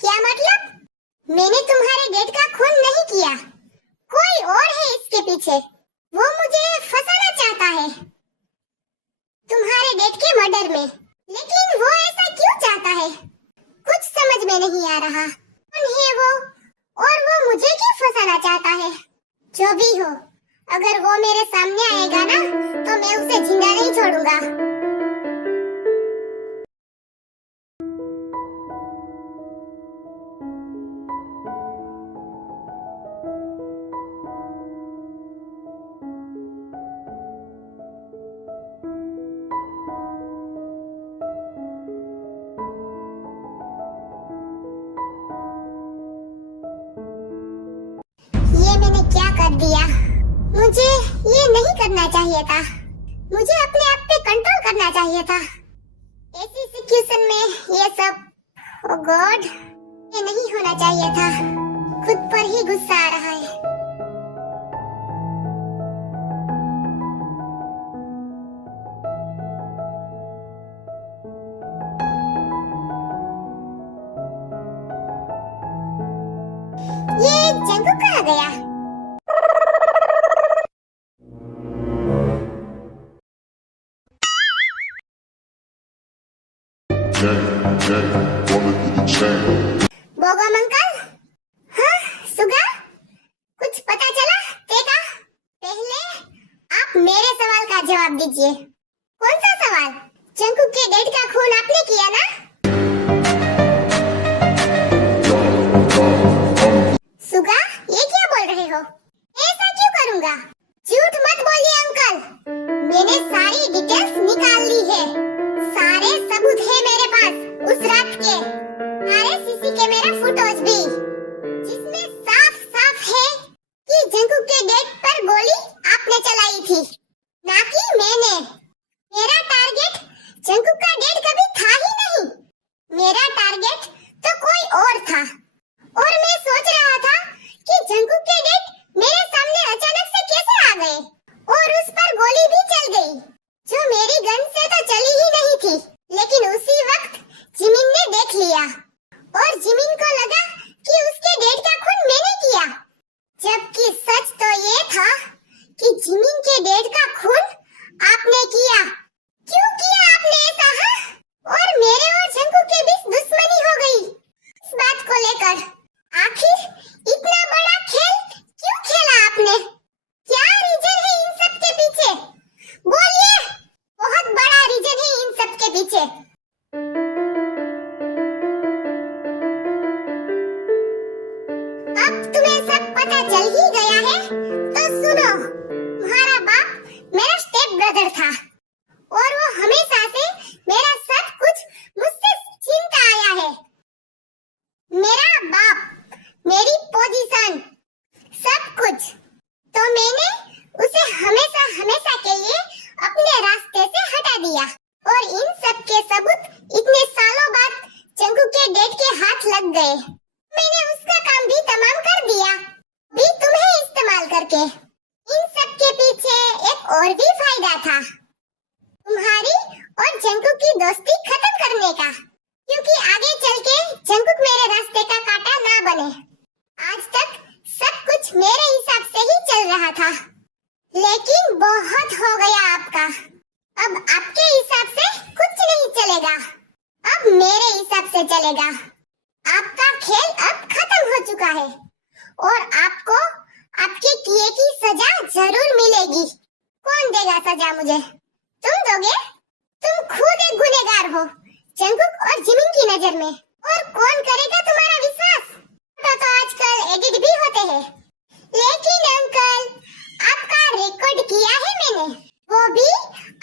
क्या मतलब? मैंने तुम्हारे डेड का खून नहीं किया। कोई और है इसके पीछे। वो मुझे फंसाना चाहता है तुम्हारे डेड के मर्डर में। लेकिन वो ऐसा क्यों चाहता है? कुछ समझ में नहीं आ रहा। कौन है वो? और वो मुझे क्यों फंसाना चाहता है? जो भी हो, अगर वो मेरे सामने आएगा ना, तो मैं उसे जिंदा नहीं छोड़ूंगा। ये मैंने क्या कर दिया? मुझे ये नहीं करना चाहिए था। मुझे अपने आप पे कंट्रोल करना चाहिए था। ऐसी सिचुएशन में ये सब, ओ गॉड, ये नहीं होना चाहिए था। खुद पर ही गुस्सा आ रहा है। आ गया। बोगम अंकल, हाँ सुगा, कुछ पता चला तेका? पहले आप मेरे सवाल का जवाब दीजिए। कौन सा सवाल? जंकुक के डैड का खून आपने किया ना? सुगा, ये क्या बोल रहे हो? ऐसा क्यों करूंगा? झूठ मत बोलिए अंकल। मैंने सारी डिटेल्स निकाल ली है। सारे सबूत है मेरे पास उस रात के। सारे सीसी कैमरा फुटेज भी, जिसमें साफ साफ है कि जंकुक के डैड पर गोली आपने चलाई थी, ना कि मैंने। मेरा टारगेट जंकुक का डैड कभी था ही नहीं। मेरा टारगेट तो कोई और था। और मैं सोच रहा था कि जंकुक के डैड मेरे सामने अचानक से कैसे आ गए और उस पर गोली भी चल गई, जो मेरी गन से तो चली ही नहीं थी। लेकिन उसी वक्त जिमिन ने देख लिया और जिमिन को लगा कि उसके डैड का खून मैंने किया, जबकि सच तो ये था कि जिमिन के डैड का खून आपने किया। क्यों किया आपने ऐसा? हाँ? और मेरे और जंकुक के बीच दुश्मनी हो गई इस बात को लेकर। आखिर इतना बड़ा खेल क्यों खेला आपने? क्या रीजन है इन सब के पीछे? बोलिए, बहुत बड़ा रीजन है इन सब के पीछे। अब तुम्हें सब पता चल ही गया है, तो सुनो। तुम्हारा बाप मेरा स्टेप ब्रदर था और वो हमेशा से मेरा सब कुछ मुझसे छीनता आया है। मेरा बाप, मेरी पोजीशन, सब कुछ। तो मैंने उसे हमेशा हमेशा के लिए अपने रास्ते से हटा दिया और इन सब के सबूत इतने सालों बाद जंकुक के डैड के हाथ लग गए। मैंने उसका काम भी तमाम कर दिया, भी तुम्हें इस्तेमाल करके। इन सब के पीछे एक और भी फायदा था, तुम्हारी और जंकुक की दोस्ती खत्म करने का, क्योंकि आगे चल के जंकुक मेरे रास्ते का कांटा ना बने। आज तक सब कुछ मेरे हिसाब से ही चल रहा था, लेकिन बहुत हो गया आपका। अब आपके हिसाब से कुछ नहीं चलेगा, अब मेरे हिसाब से चलेगा। आपका खेल अब खत्म हो चुका है और आपको आपके किए की सजा जरूर मिलेगी। कौन देगा सजा मुझे? तुम दोगे? तुम खुद एक गुनहगार हो जंकुक और जिमिन की नजर में। और कौन करेगा तुम्हारा विश्वास? तो आजकल एडिट भी होते हैं। लेकिन अंकल, आपका रिकॉर्ड किया है मैंने, वो भी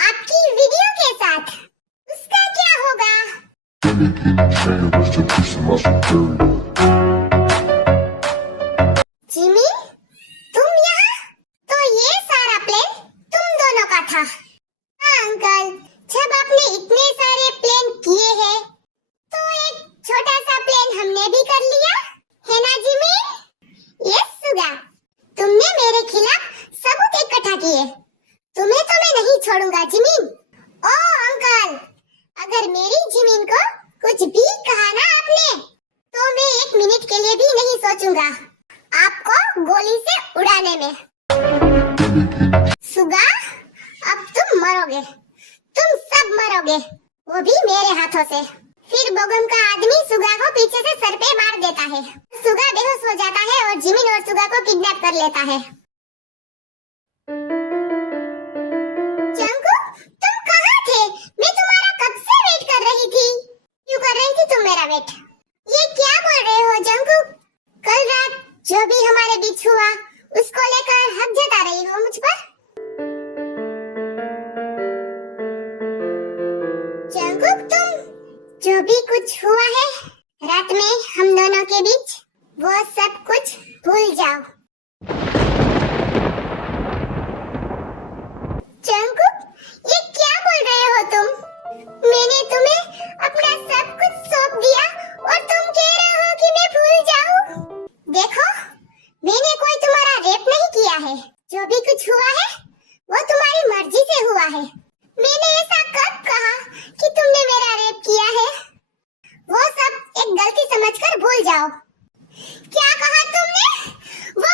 आपकी वीडियो के साथ। उसका क्या होगा? जिमिन, तुम यहाँ? तो ये सारा प्लान तुम दोनों का था? हाँ अंकल, जब आपने इतने सारे प्लान किए हैं, तो एक छोटा सा प्लान हमने भी कर लिया, है ना जिमिन? यस सुगा, तुमने मेरे खिलाफ सबूत इकट्ठा किए। तुम्हें तो मैं नहीं छोड़ूंगा जिमिन। ओ अंकल, अगर मेरी जिमिन को कुछ भी कहा ना आपने, तो मैं एक मिनट के लिए भी नहीं सोचूंगा आपको गोली से उड़ाने में। सुगा, अब तुम मरोगे, तुम सब मरोगे, वो भी मेरे हाथों से। फिर बोगम का आदमी सुगा को पीछे से सर पे मार देता है। सुगा बेहोश हो जाता है और जिमिन और सुगा को किडनैप कर लेता है। जंकुक, तुम कहाँ थे? मैं तुम्हारा कब से वेट कर रही थी। क्यों कर रही थी तुम मेरा वेट? ये क्या बोल रहे हो जंकुक? कल रात जो भी हमारे बीच हुआ, उसको लेकर हक जता रही हो मुझ पर? जंकुक, तुम जो भी कुछ हुआ है रात में हम दोनों के बीच, वो सब कुछ भूल जाओ। जंकुक, ये क्या बोल रहे हो तुम? मैंने तुम्हें अपना सब कुछ सौंप दिया और तुम कह रहे हो कि मैं भूल जाऊं? देखो, मैंने कोई तुम्हारा रेप नहीं किया है। जो भी कुछ हुआ है वो तुम्हारी मर्जी से हुआ है। मैंने ऐसा कब कहा कि तुमने मेरा रेप किया है? वो सब एक गलती समझकर भूल जाओ। क्या कहा तुमने? वो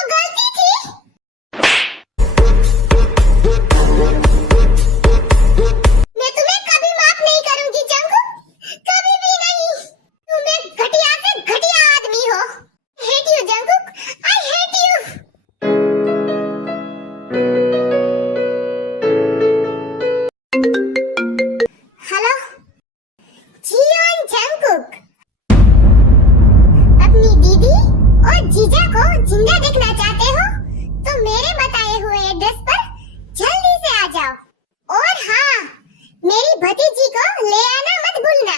मेरी भतीजी को ले आना मत भूलना,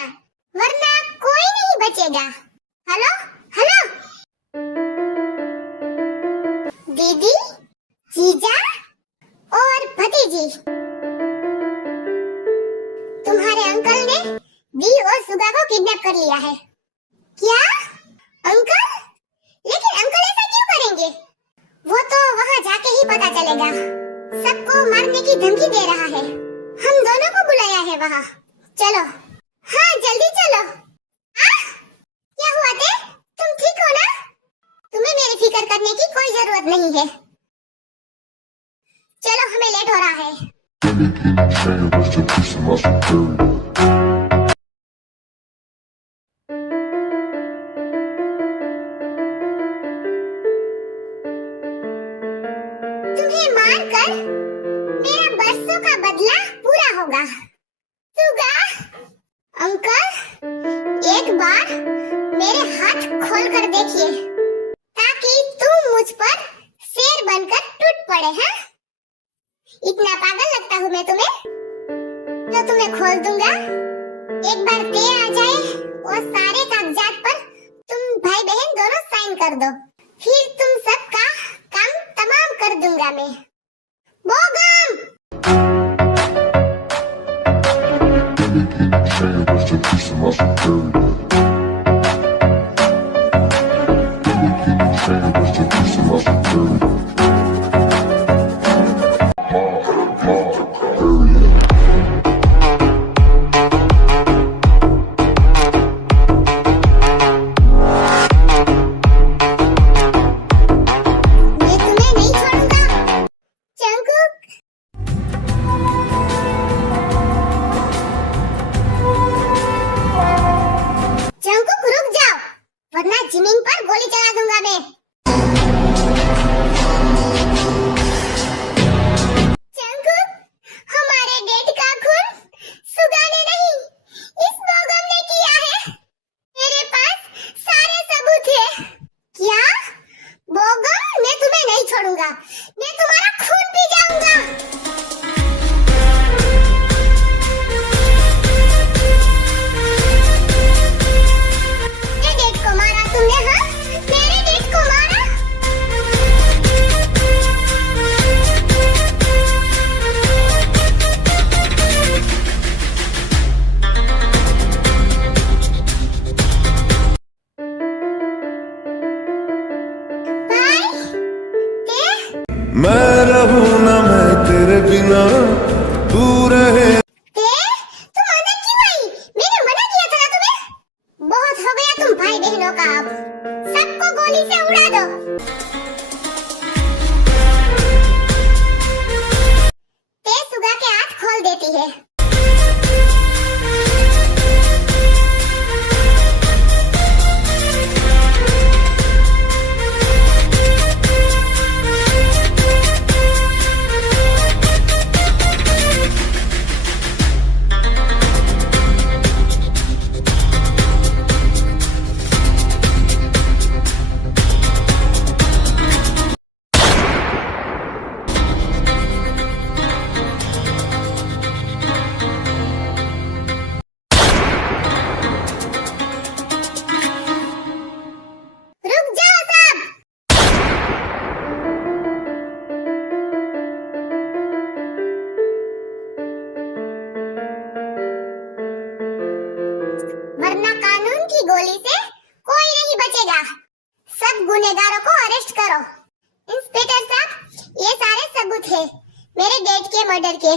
वरना कोई नहीं बचेगा। Hello hello. दीदी, जीजा और भतीजी, तुम्हारे अंकल ने दी और सुगा को किडनैप कर लिया है। क्या? अंकल? लेकिन अंकल ऐसा क्यों करेंगे? वो तो वहाँ जाके ही पता चलेगा। सबको मारने की धमकी दे रहा है। हम दोनों को बुलाया है वहाँ। चलो, हाँ जल्दी चलो। क्या हुआ ते? तुम ठीक हो ना? तुम्हें मेरी फिक्र करने की कोई जरूरत नहीं है। चलो, हमें लेट हो रहा है। तुम्हें मारकर मेरा बरसों का बदला पूरा होगा। सुगा, अंकल एक बार मेरे हाथ खोल कर देखिए, ताकि तुम मुझ पर शेर बनकर टूट पड़े। हैं? इतना पागल लगता हूँ मैं तुम्हें? तो तुम्हें खोल दूंगा। एक बार ते आ जाए और सारे कागजात पर तुम भाई बहन दोनों साइन कर दो, फिर तुम सबका काम तमाम कर दूंगा मैं। बोगम! जमीन पर गोली चला दूंगा मैं। जंकुक, हमारे डेट का खून सुगा ने नहीं, इस बोगम ने किया है। मेरे पास सारे सबूत है। क्या? बोगम, मैं तुम्हें नहीं छोड़ूंगा। मैं तुम्हारा खून पी जाऊंगा। मैं रहूं ना मैं तेरे बिना, तू रहे। तुम अंदर क्यों आई? मैंने मना किया था ना तुम्हें। बहुत हो गया तुम भाई बहनों का। अब सबको गोली से उड़ा दो। ते सुगा के हाथ खोल देती है। वरना कानून की गोली से कोई नहीं बचेगा। सब गुनहगारों को अरेस्ट करो। इंस्पेक्टर साहब, ये सारे सबूत है मेरे डैड के मर्डर के,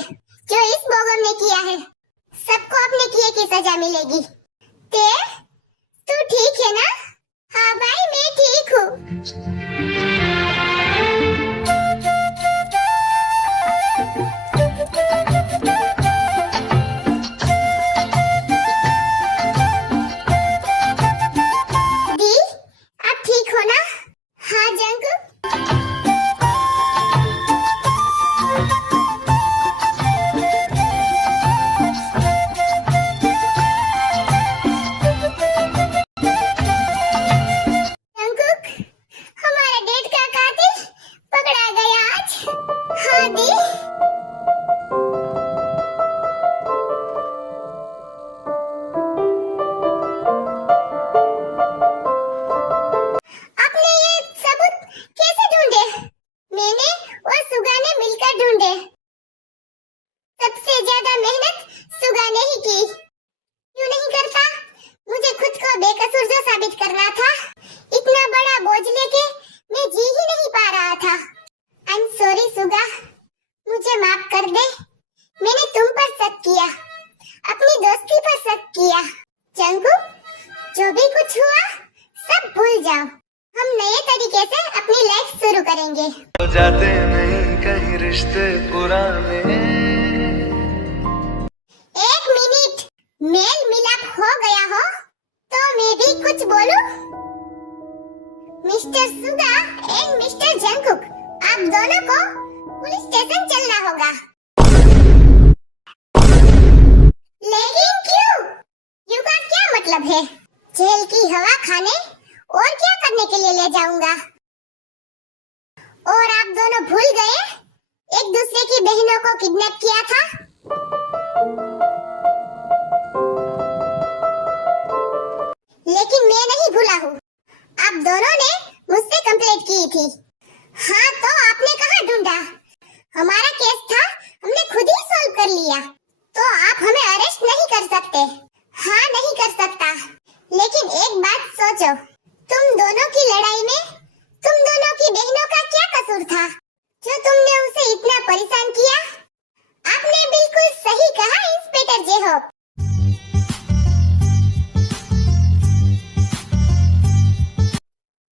जो इस बोगम ने किया है। सबको अपने किए की सजा मिलेगी। ते, तू ठीक है ना? हाँ भाई, मैं ठीक हूँ। हमारे डेट ज्यादा मेहनत सुगा ने ही की। क्यों नहीं करता? मुझे खुद को बेकसूर जो साबित करना था। इतना बड़ा बोझ लेके मैं जी ही नहीं पा रहा था। आई एम सॉरी सुगा, मुझे माफ कर दे। मैंने तुम पर शक किया, अपनी दोस्ती पर शक किया। जंगकुक, जो भी कुछ हुआ सब भूल जाओ। हम नए तरीके से अपनी लाइफ शुरू करेंगे। हो जाते नहीं कहीं रिश्ते पुराने। एक मिनट, मेल मिलाप हो गया हो तो मैं भी कुछ बोलूं? Mister Suga and mister Jungkook, आप दोनों को पुलिस स्टेशन चलना होगा। लेकिन क्यों? क्यों का क्या मतलब है? जेल की हवा खाने और क्या करने के लिए ले जाऊंगा? और आप दोनों भूल गए एक दूसरे की बहनों को किडनैप किया था? लेकिन मैं नहीं भूला हूँ। आप दोनों ने मुझसे कंप्लेंट की थी। हाँ, तो आपने कहाँ ढूंढा? हमारा केस था, हमने खुद ही सॉल्व कर लिया। तो आप हमें अरेस्ट नहीं कर सकते। हाँ, नहीं कर सकता। लेकिन एक बात सोचो, तुम दोनों की लड़ाई में तुम दोनों की बहनों का क्या कसूर था जो तुमने उसे इतना परेशान किया? आपने बिल्कुल सही कहा इंस्पेक्टर जेहोप।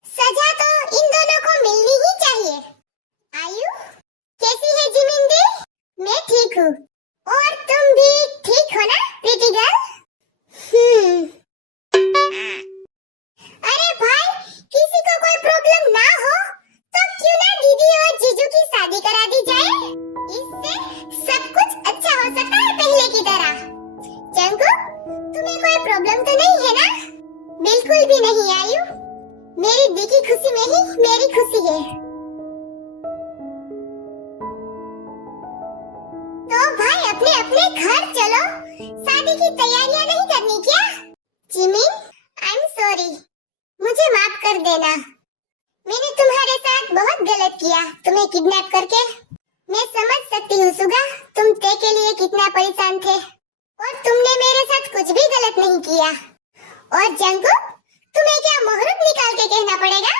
सजा तो इन दोनों को मिलनी ही चाहिए। आयु, कैसी है जिमिंदी? मैं ठीक हूँ। और तुम भी ठीक हो ना प्रीति गर्ल? अरे भाई, किसी को कोई प्रॉब्लम ना हो तो क्यों ना दीदी और जीजू की शादी करा दी जाए? इससे सब कुछ अच्छा हो सकता है पहले की तरह। जंगकुक, तुम्हें कोई प्रॉब्लम तो नहीं है ना? बिल्कुल भी नहीं आयु। मेरी दी की खुशी में ही मेरी खुशी है। तो भाई अपने अपने घर चलो, शादी की तैयारियां नहीं करनी क्या? जिमिन, आई एम सॉरी, मुझे माफ कर देना। मैंने तुम्हारे साथ बहुत गलत किया, तुम्हें किडनैप करके। मैं समझ सकती हूँ सुगा, तुम ते के लिए कितना परेशान थे और तुमने मेरे साथ कुछ भी गलत नहीं किया। और जंगकुक, तुम्हें क्या मुहूर्त निकाल के कहना पड़ेगा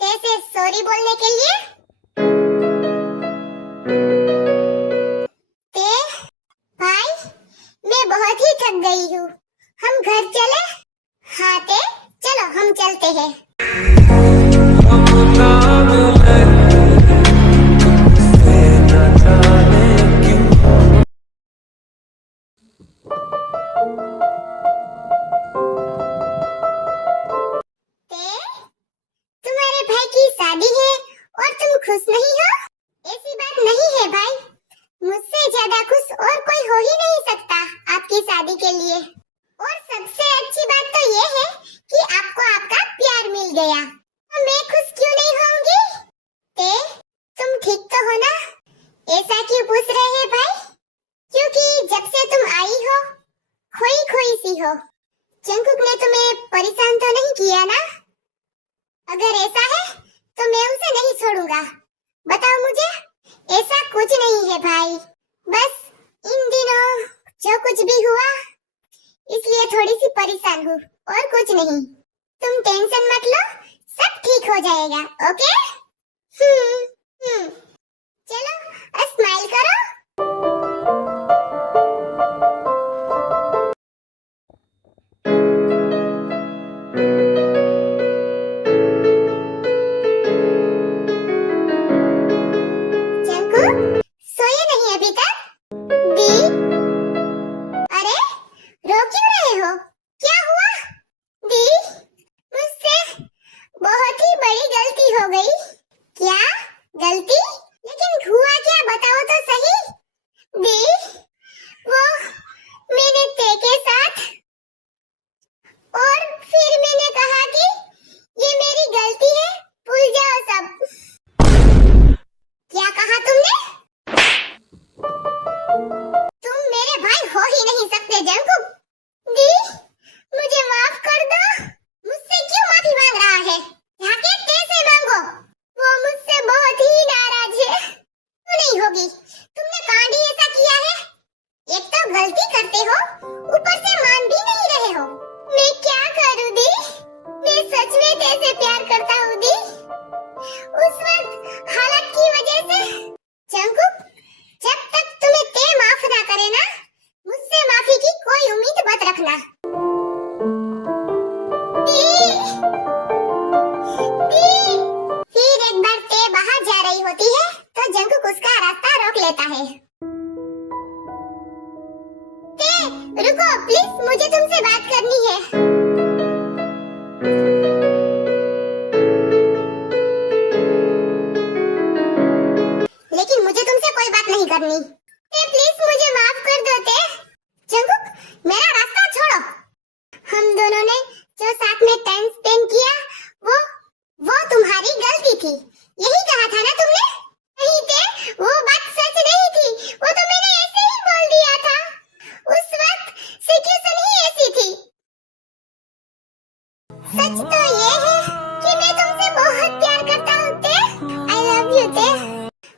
ते से सॉरी बोलने के लिए? ते भाई, मैं बहुत ही थक गई हूँ, हम घर चले? हाँ ते, चलो हम चलते हैं। तुम्हारे भाई की शादी है और तुम खुश नहीं हो? ऐसी बात नहीं है भाई, मुझसे ज्यादा खुश और कोई हो ही नहीं सकता आपकी शादी के लिए। और सबसे अच्छी बात तो ये है कि आपको आपका प्यार मिल गया। तो मैं खुश क्यों नहीं होंगी? ते, तुम ठीक तो हो ना? ऐसा क्यों पूछ रहे हैं भाई? क्योंकि जब से तुम आई हो, खोई खोई सी हो। जंगकुक ने तुम्हें परेशान तो नहीं किया ना? अगर ऐसा है तो मैं उसे नहीं छोड़ूंगा। बताओ मुझे। ऐसा कुछ नहीं है भाई, बस इन दिनों जो कुछ भी हुआ इसलिए थोड़ी सी परेशान हूँ और कुछ नहीं। तुम टेंशन मत लो, सब ठीक हो जाएगा। ओके? चलो स्माइल करो। जंगकुक, सोए नहीं अभी तक? दी, अरे रो क्यों रहे हो? क्या हुआ? दी, मुझसे बहुत ही बड़ी गलती हो गई। क्या गलती? लेकिन हुआ क्या, बताओ तो सही। दी, वो मैंने ते के साथ, और फिर मैंने कहा कि ये मेरी गलती है, भूल जाओ सब। क्या कहा तुमने? तुम मेरे भाई हो ही नहीं सकते जंगकुक। दी, मुझे माफ कर दो। मुझसे क्यों माफी मांग रहा है? जाके ते से मांगो, वो मुझसे बहुत ही नाराज है। क्यों नहीं होगी? तुमने कांड ही ऐसा किया है। एक गलती करते हो, ऊपर से मान भी नहीं रहे हो। मैं क्या करूं दी? मैं सच में तेरे प्यार करता हूँ दी। उस वक्त हालत की वजह से। जंकुक, जब तक तुम्हें ते माफ ना करे ना, मुझसे माफी की कोई उम्मीद मत रखना। फिर एक बार ते बाहर जा रही होती है तो जंकुक उसका रास्ता रोक लेता है। ते, रुको प्लीज, मुझे तुमसे बात करनी है। लेकिन मुझे तुमसे कोई बात नहीं करनी। ते प्लीज मुझे माफ कर दो ते। जंकुक, मेरा रास्ता छोड़ो। हम दोनों ने जो साथ में टाइम स्पेंड किया, वो तुम्हारी गलती थी। यही कहा था ना तुमने? नहीं थे, वो बात सच नहीं थी। वो तो मैंने ऐसे ही बोल दिया था। उस वक्त सिचुएशन ही ऐसी थी। सच तो ये है कि मैं तुमसे बहुत प्यार करता हूँ ते। I love you ते।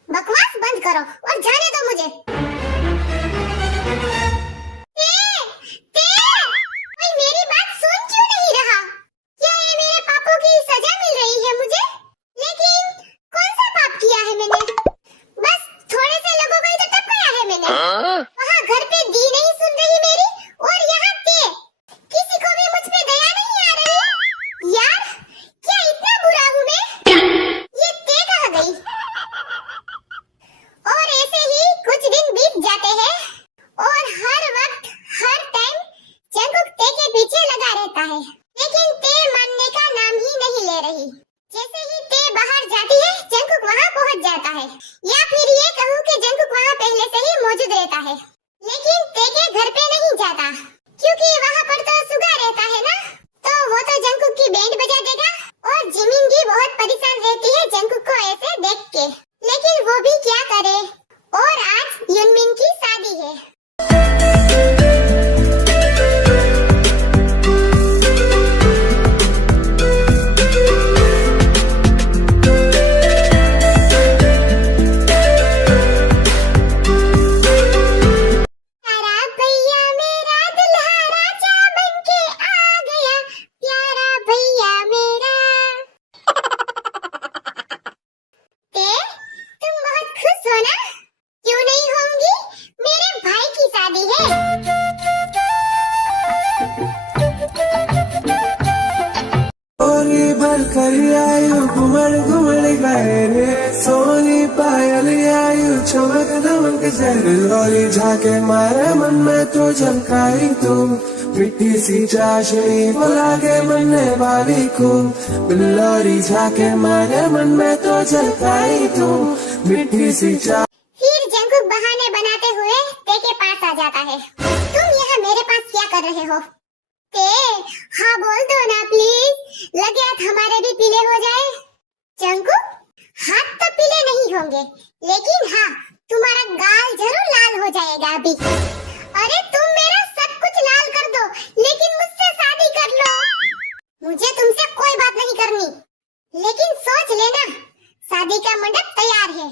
बकवास बंद करो और जाने दो मुझे। कोई मेरी बात सुन क्यों नहीं रहा? क्या ये मेरे पापों की सजा मिल रही है मुझे? लेकिन कौन सा पाप किया है मैंने? बस थोड़े से लोगों को ही तो टपकाया है मैंने। वहाँ घर पे दी नहीं सुन रही मेरी, और यहाँ ते, किसी को भी मुझ पे दया नहीं आ रही। यार, क्या इतना बुरा हूँ मैं? ये ते कहाँ गई? और ऐसे ही कुछ दिन बीत जाते हैं और हर वक्त हर टाइम जंकुक ते के पीछे लगा रहता है, लेकिन ते मानने का नाम ही नहीं ले रही। जैसे ही ते बाहर जाती है, जंकुक वहाँ पहुँच जाता है, या फिर ये कहूँ कि जंकुक वहाँ पहले से ही मौजूद रहता है। लेकिन ते के घर पे नहीं जाता, क्योंकि वहाँ पर तो सुगा रहता है ना, तो वो तो जंकुक की बैंड बजा देगा। और जिमिंगी बहुत परेशान रहती है जंकुक को ऐसे देख के, लेकिन वो भी क्या करे। और आज युनमिन की शादी है। कर आयु घुमड़ घुमड़ गए रे सोनी पायल आयु चमक दमक जहर लोली झाके मारे मन में तो झलकाई तुम मिट्टी सी चाशनी बुला के मन में वाली को बिल्लोरी झाके मारे मन में तो झलकाई तुम मिट्टी सी चा। फिर जंकुक बहाने बनाते हुए ते के पास आ जाता है। तुम यहाँ मेरे पास क्या कर रहे हो? ते, हाँ बोल दो ना प्लीज, लगे हाथ हमारे भी पीले हो जाए। जंकुक, हाथ तो पीले नहीं होंगे, लेकिन हाँ, तुम्हारा गाल जरूर लाल हो जाएगा अभी। अरे तुम मेरा सब कुछ लाल कर दो, लेकिन मुझसे शादी कर लो। मुझे तुमसे कोई बात नहीं करनी, लेकिन सोच लेना, शादी का मंडप तैयार है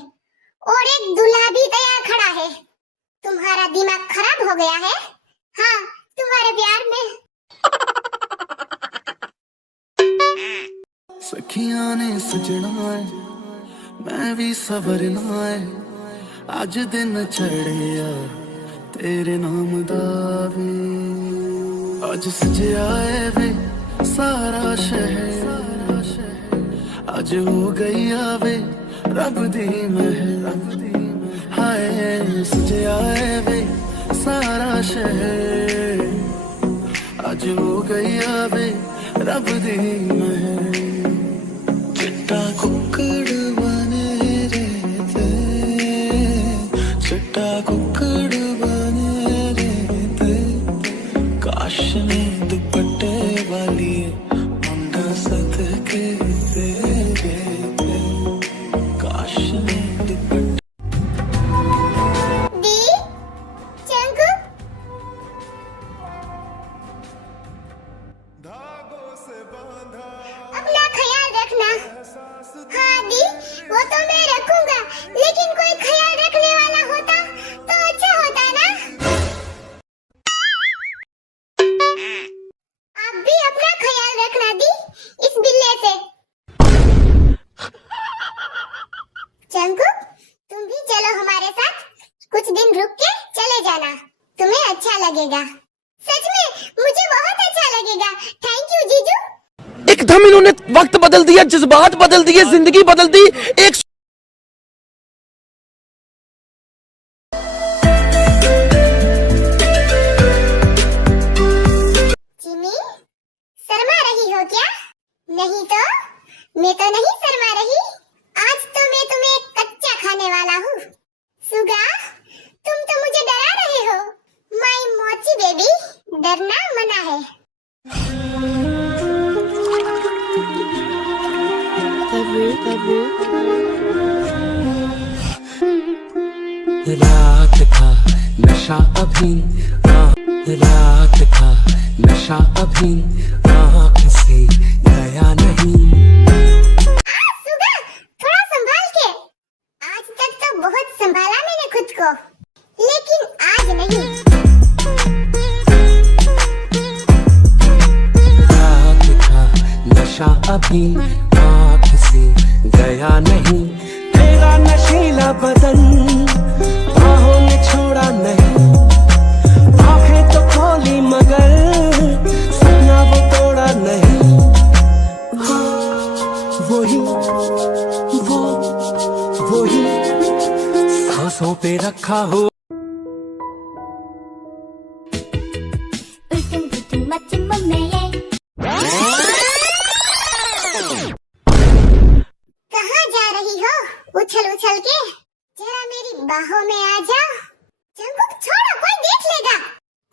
और एक दूल्हा भी तैयार खड़ा है। तुम्हारा दिमाग खराब हो गया है? हाँ, तुम्हारे प्यार में। सखियां ने सजना है, मैं भी सवरना है, अज दिन चढ़िया तेरे नाम दा वे, अज सजया है वे सारा शहर, अज हो गई आवे रब दी महर, हाय सजया है वे सारा शहर, अज हो गई आवे रब दी महर। चिट्टा कुक्कड़ बने रहते, चिट्टा कुक्कड़ बने रहते, काश ने दुपट्टे वाली मुंडा सदके तेरे, काश ने दुपट्टे। दी, जंकुक, अपना ख्याल रखना। तुम्हें अच्छा लगेगा। सच में मुझे बहुत अच्छा लगेगा। थैंक यू जीजू। एकदम इन्होंने वक्त बदल दिया, जज्बात बदल दिए, जिंदगी बदल दी। एक जिमी, शर्मा रही हो क्या? नहीं तो मैं तो नहीं शर्मा रही। आज तो मैं तुम्हें कच्चा खाने वाला हूँ। सुगा, तुम तो मुझे डरा रहे हो। माय मोची बेबी, डरना मना है। रात था नशा अभी, रात था नशा अभी, आँख से गया नहीं। सुगा, थोड़ा संभाल के। आज तक तो बहुत संभाला मैंने खुद को, लेकिन आज नहीं। रात था नशा अभी, आँख से गया नहीं। तेरा नशीला बदन बाहों ने छोड़ा नहीं। आंखें तो खोली मगर सपना वो तोड़ा नहीं। वही वही सांसों पे रखा हो। कहाँ जा रही हो उछल उछल के? जरा मेरी बाहों में आ जा। जंकुक छोड़ो, कोई देख लेगा।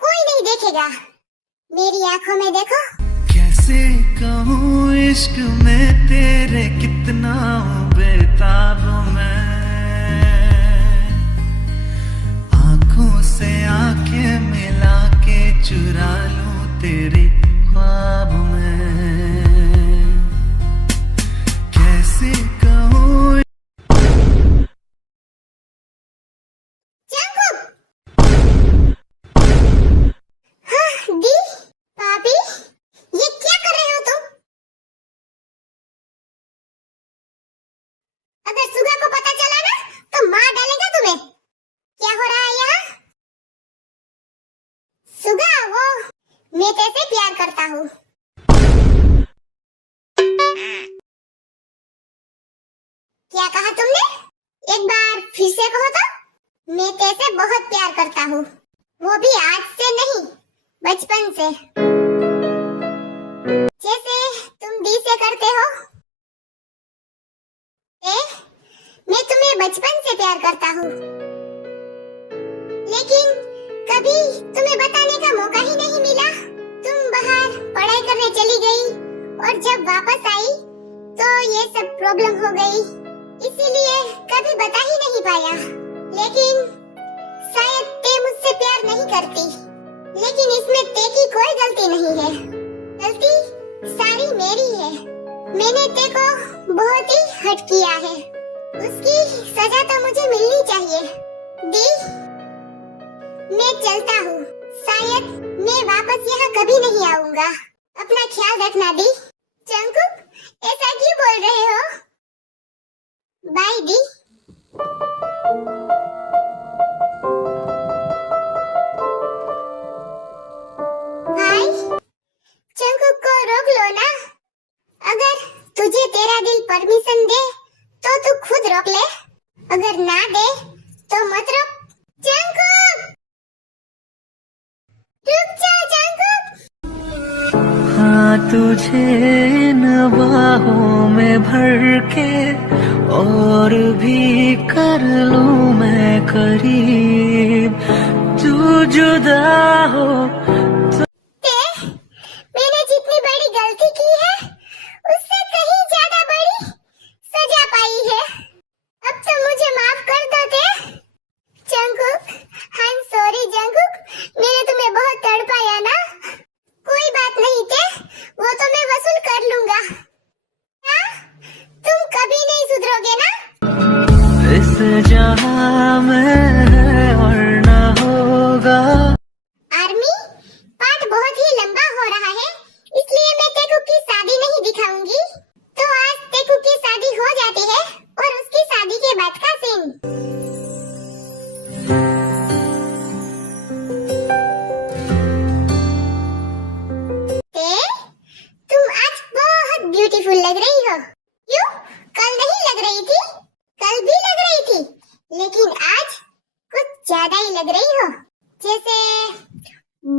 कोई नहीं देखेगा। मेरी आंखों में देखो। कैसे कहूँ इश्क में तेरे कितना हूँ बेताब मैं, आंखों से आंखें मिला के चुरा लूं तेरे ख्वाब में। कैसे कहूँ जंकुक! हाँ, दी, भाभी, ये क्या कर रहे हो तुम? अगर सुगा को पता चला ना तो मार डालेगा तुम्हें। क्या हो रहा है यहाँ? सुगा, वो मैं तेरे प्यार करता हूँ। क्या कहा तुमने? एक बार फिर से कहो तो। मैं तेरे बहुत प्यार करता हूँ, वो भी आज से नहीं, बचपन से। जैसे तुम दी से करते हो। मैं तुम्हें बचपन से प्यार करता हूँ, लेकिन कभी तुम्हें बताने का मौका ही नहीं मिला। तुम बाहर पढ़ाई करने चली गई और जब वापस आई तो ये सब प्रॉब्लम हो गई, इसीलिए कभी बता ही नहीं पाया। लेकिन शायद ते मुझसे प्यार नहीं करती, लेकिन इसमें ते की कोई गलती नहीं है। गलती सारी मेरी है। मैंने ते को बहुत ही हर्ट किया है। उसकी सजा तो मुझे मिलनी चाहिए। दी, मैं चलता हूँ। शायद मैं वापस यहाँ कभी नहीं आऊँगा। अपना ख्याल रखना दी। जंकुक, ऐसा क्यों बोल रहे हो? By the. भाई, जंकुक को रोक लो ना। अगर तुझे तेरा दिल परमिशन दे तो तू खुद रोक ले, अगर ना दे तो मत रोक। जंकुक, रुक जा जंकुक। हाँ, तुझे इन बाहों में भर के और भी कर लूं मैं करीब, तू जुदा हो। मैंने जितनी बड़ी गलती की है उससे कहीं ज्यादा बड़ी सजा पाई है। अब तो मुझे माफ कर दो ते। Jungkook, I am sorry Jungkook, मैंने तुम्हें बहुत तड़पाया ना। कोई बात नहीं ते, वो तो मैं वसूल कर लूंगा। हाँ? तुम कभी नहीं सुधरोगे ना? इस जहां में और ना होगा। आर्मी,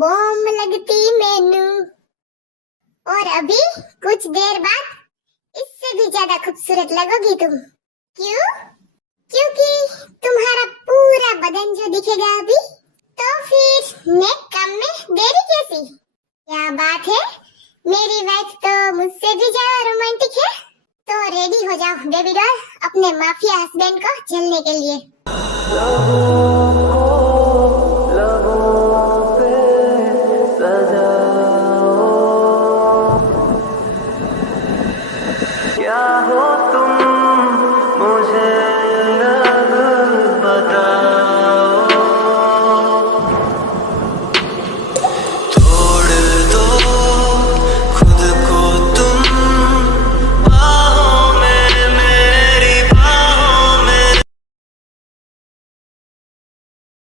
बॉम्ब लगती मैनू। और अभी कुछ देर बाद इससे भी ज्यादा खूबसूरत लगोगी तुम। क्यों? क्योंकि तुम्हारा पूरा बदन जो दिखेगा अभी। तो फिर नेक काम में देरी कैसी? क्या बात है, मेरी वाइफ तो मुझसे भी ज्यादा रोमांटिक है। तो रेडी हो जाओ बेबी डॉल, अपने माफिया हस्बैंड को झेलने के लिए। क्या होता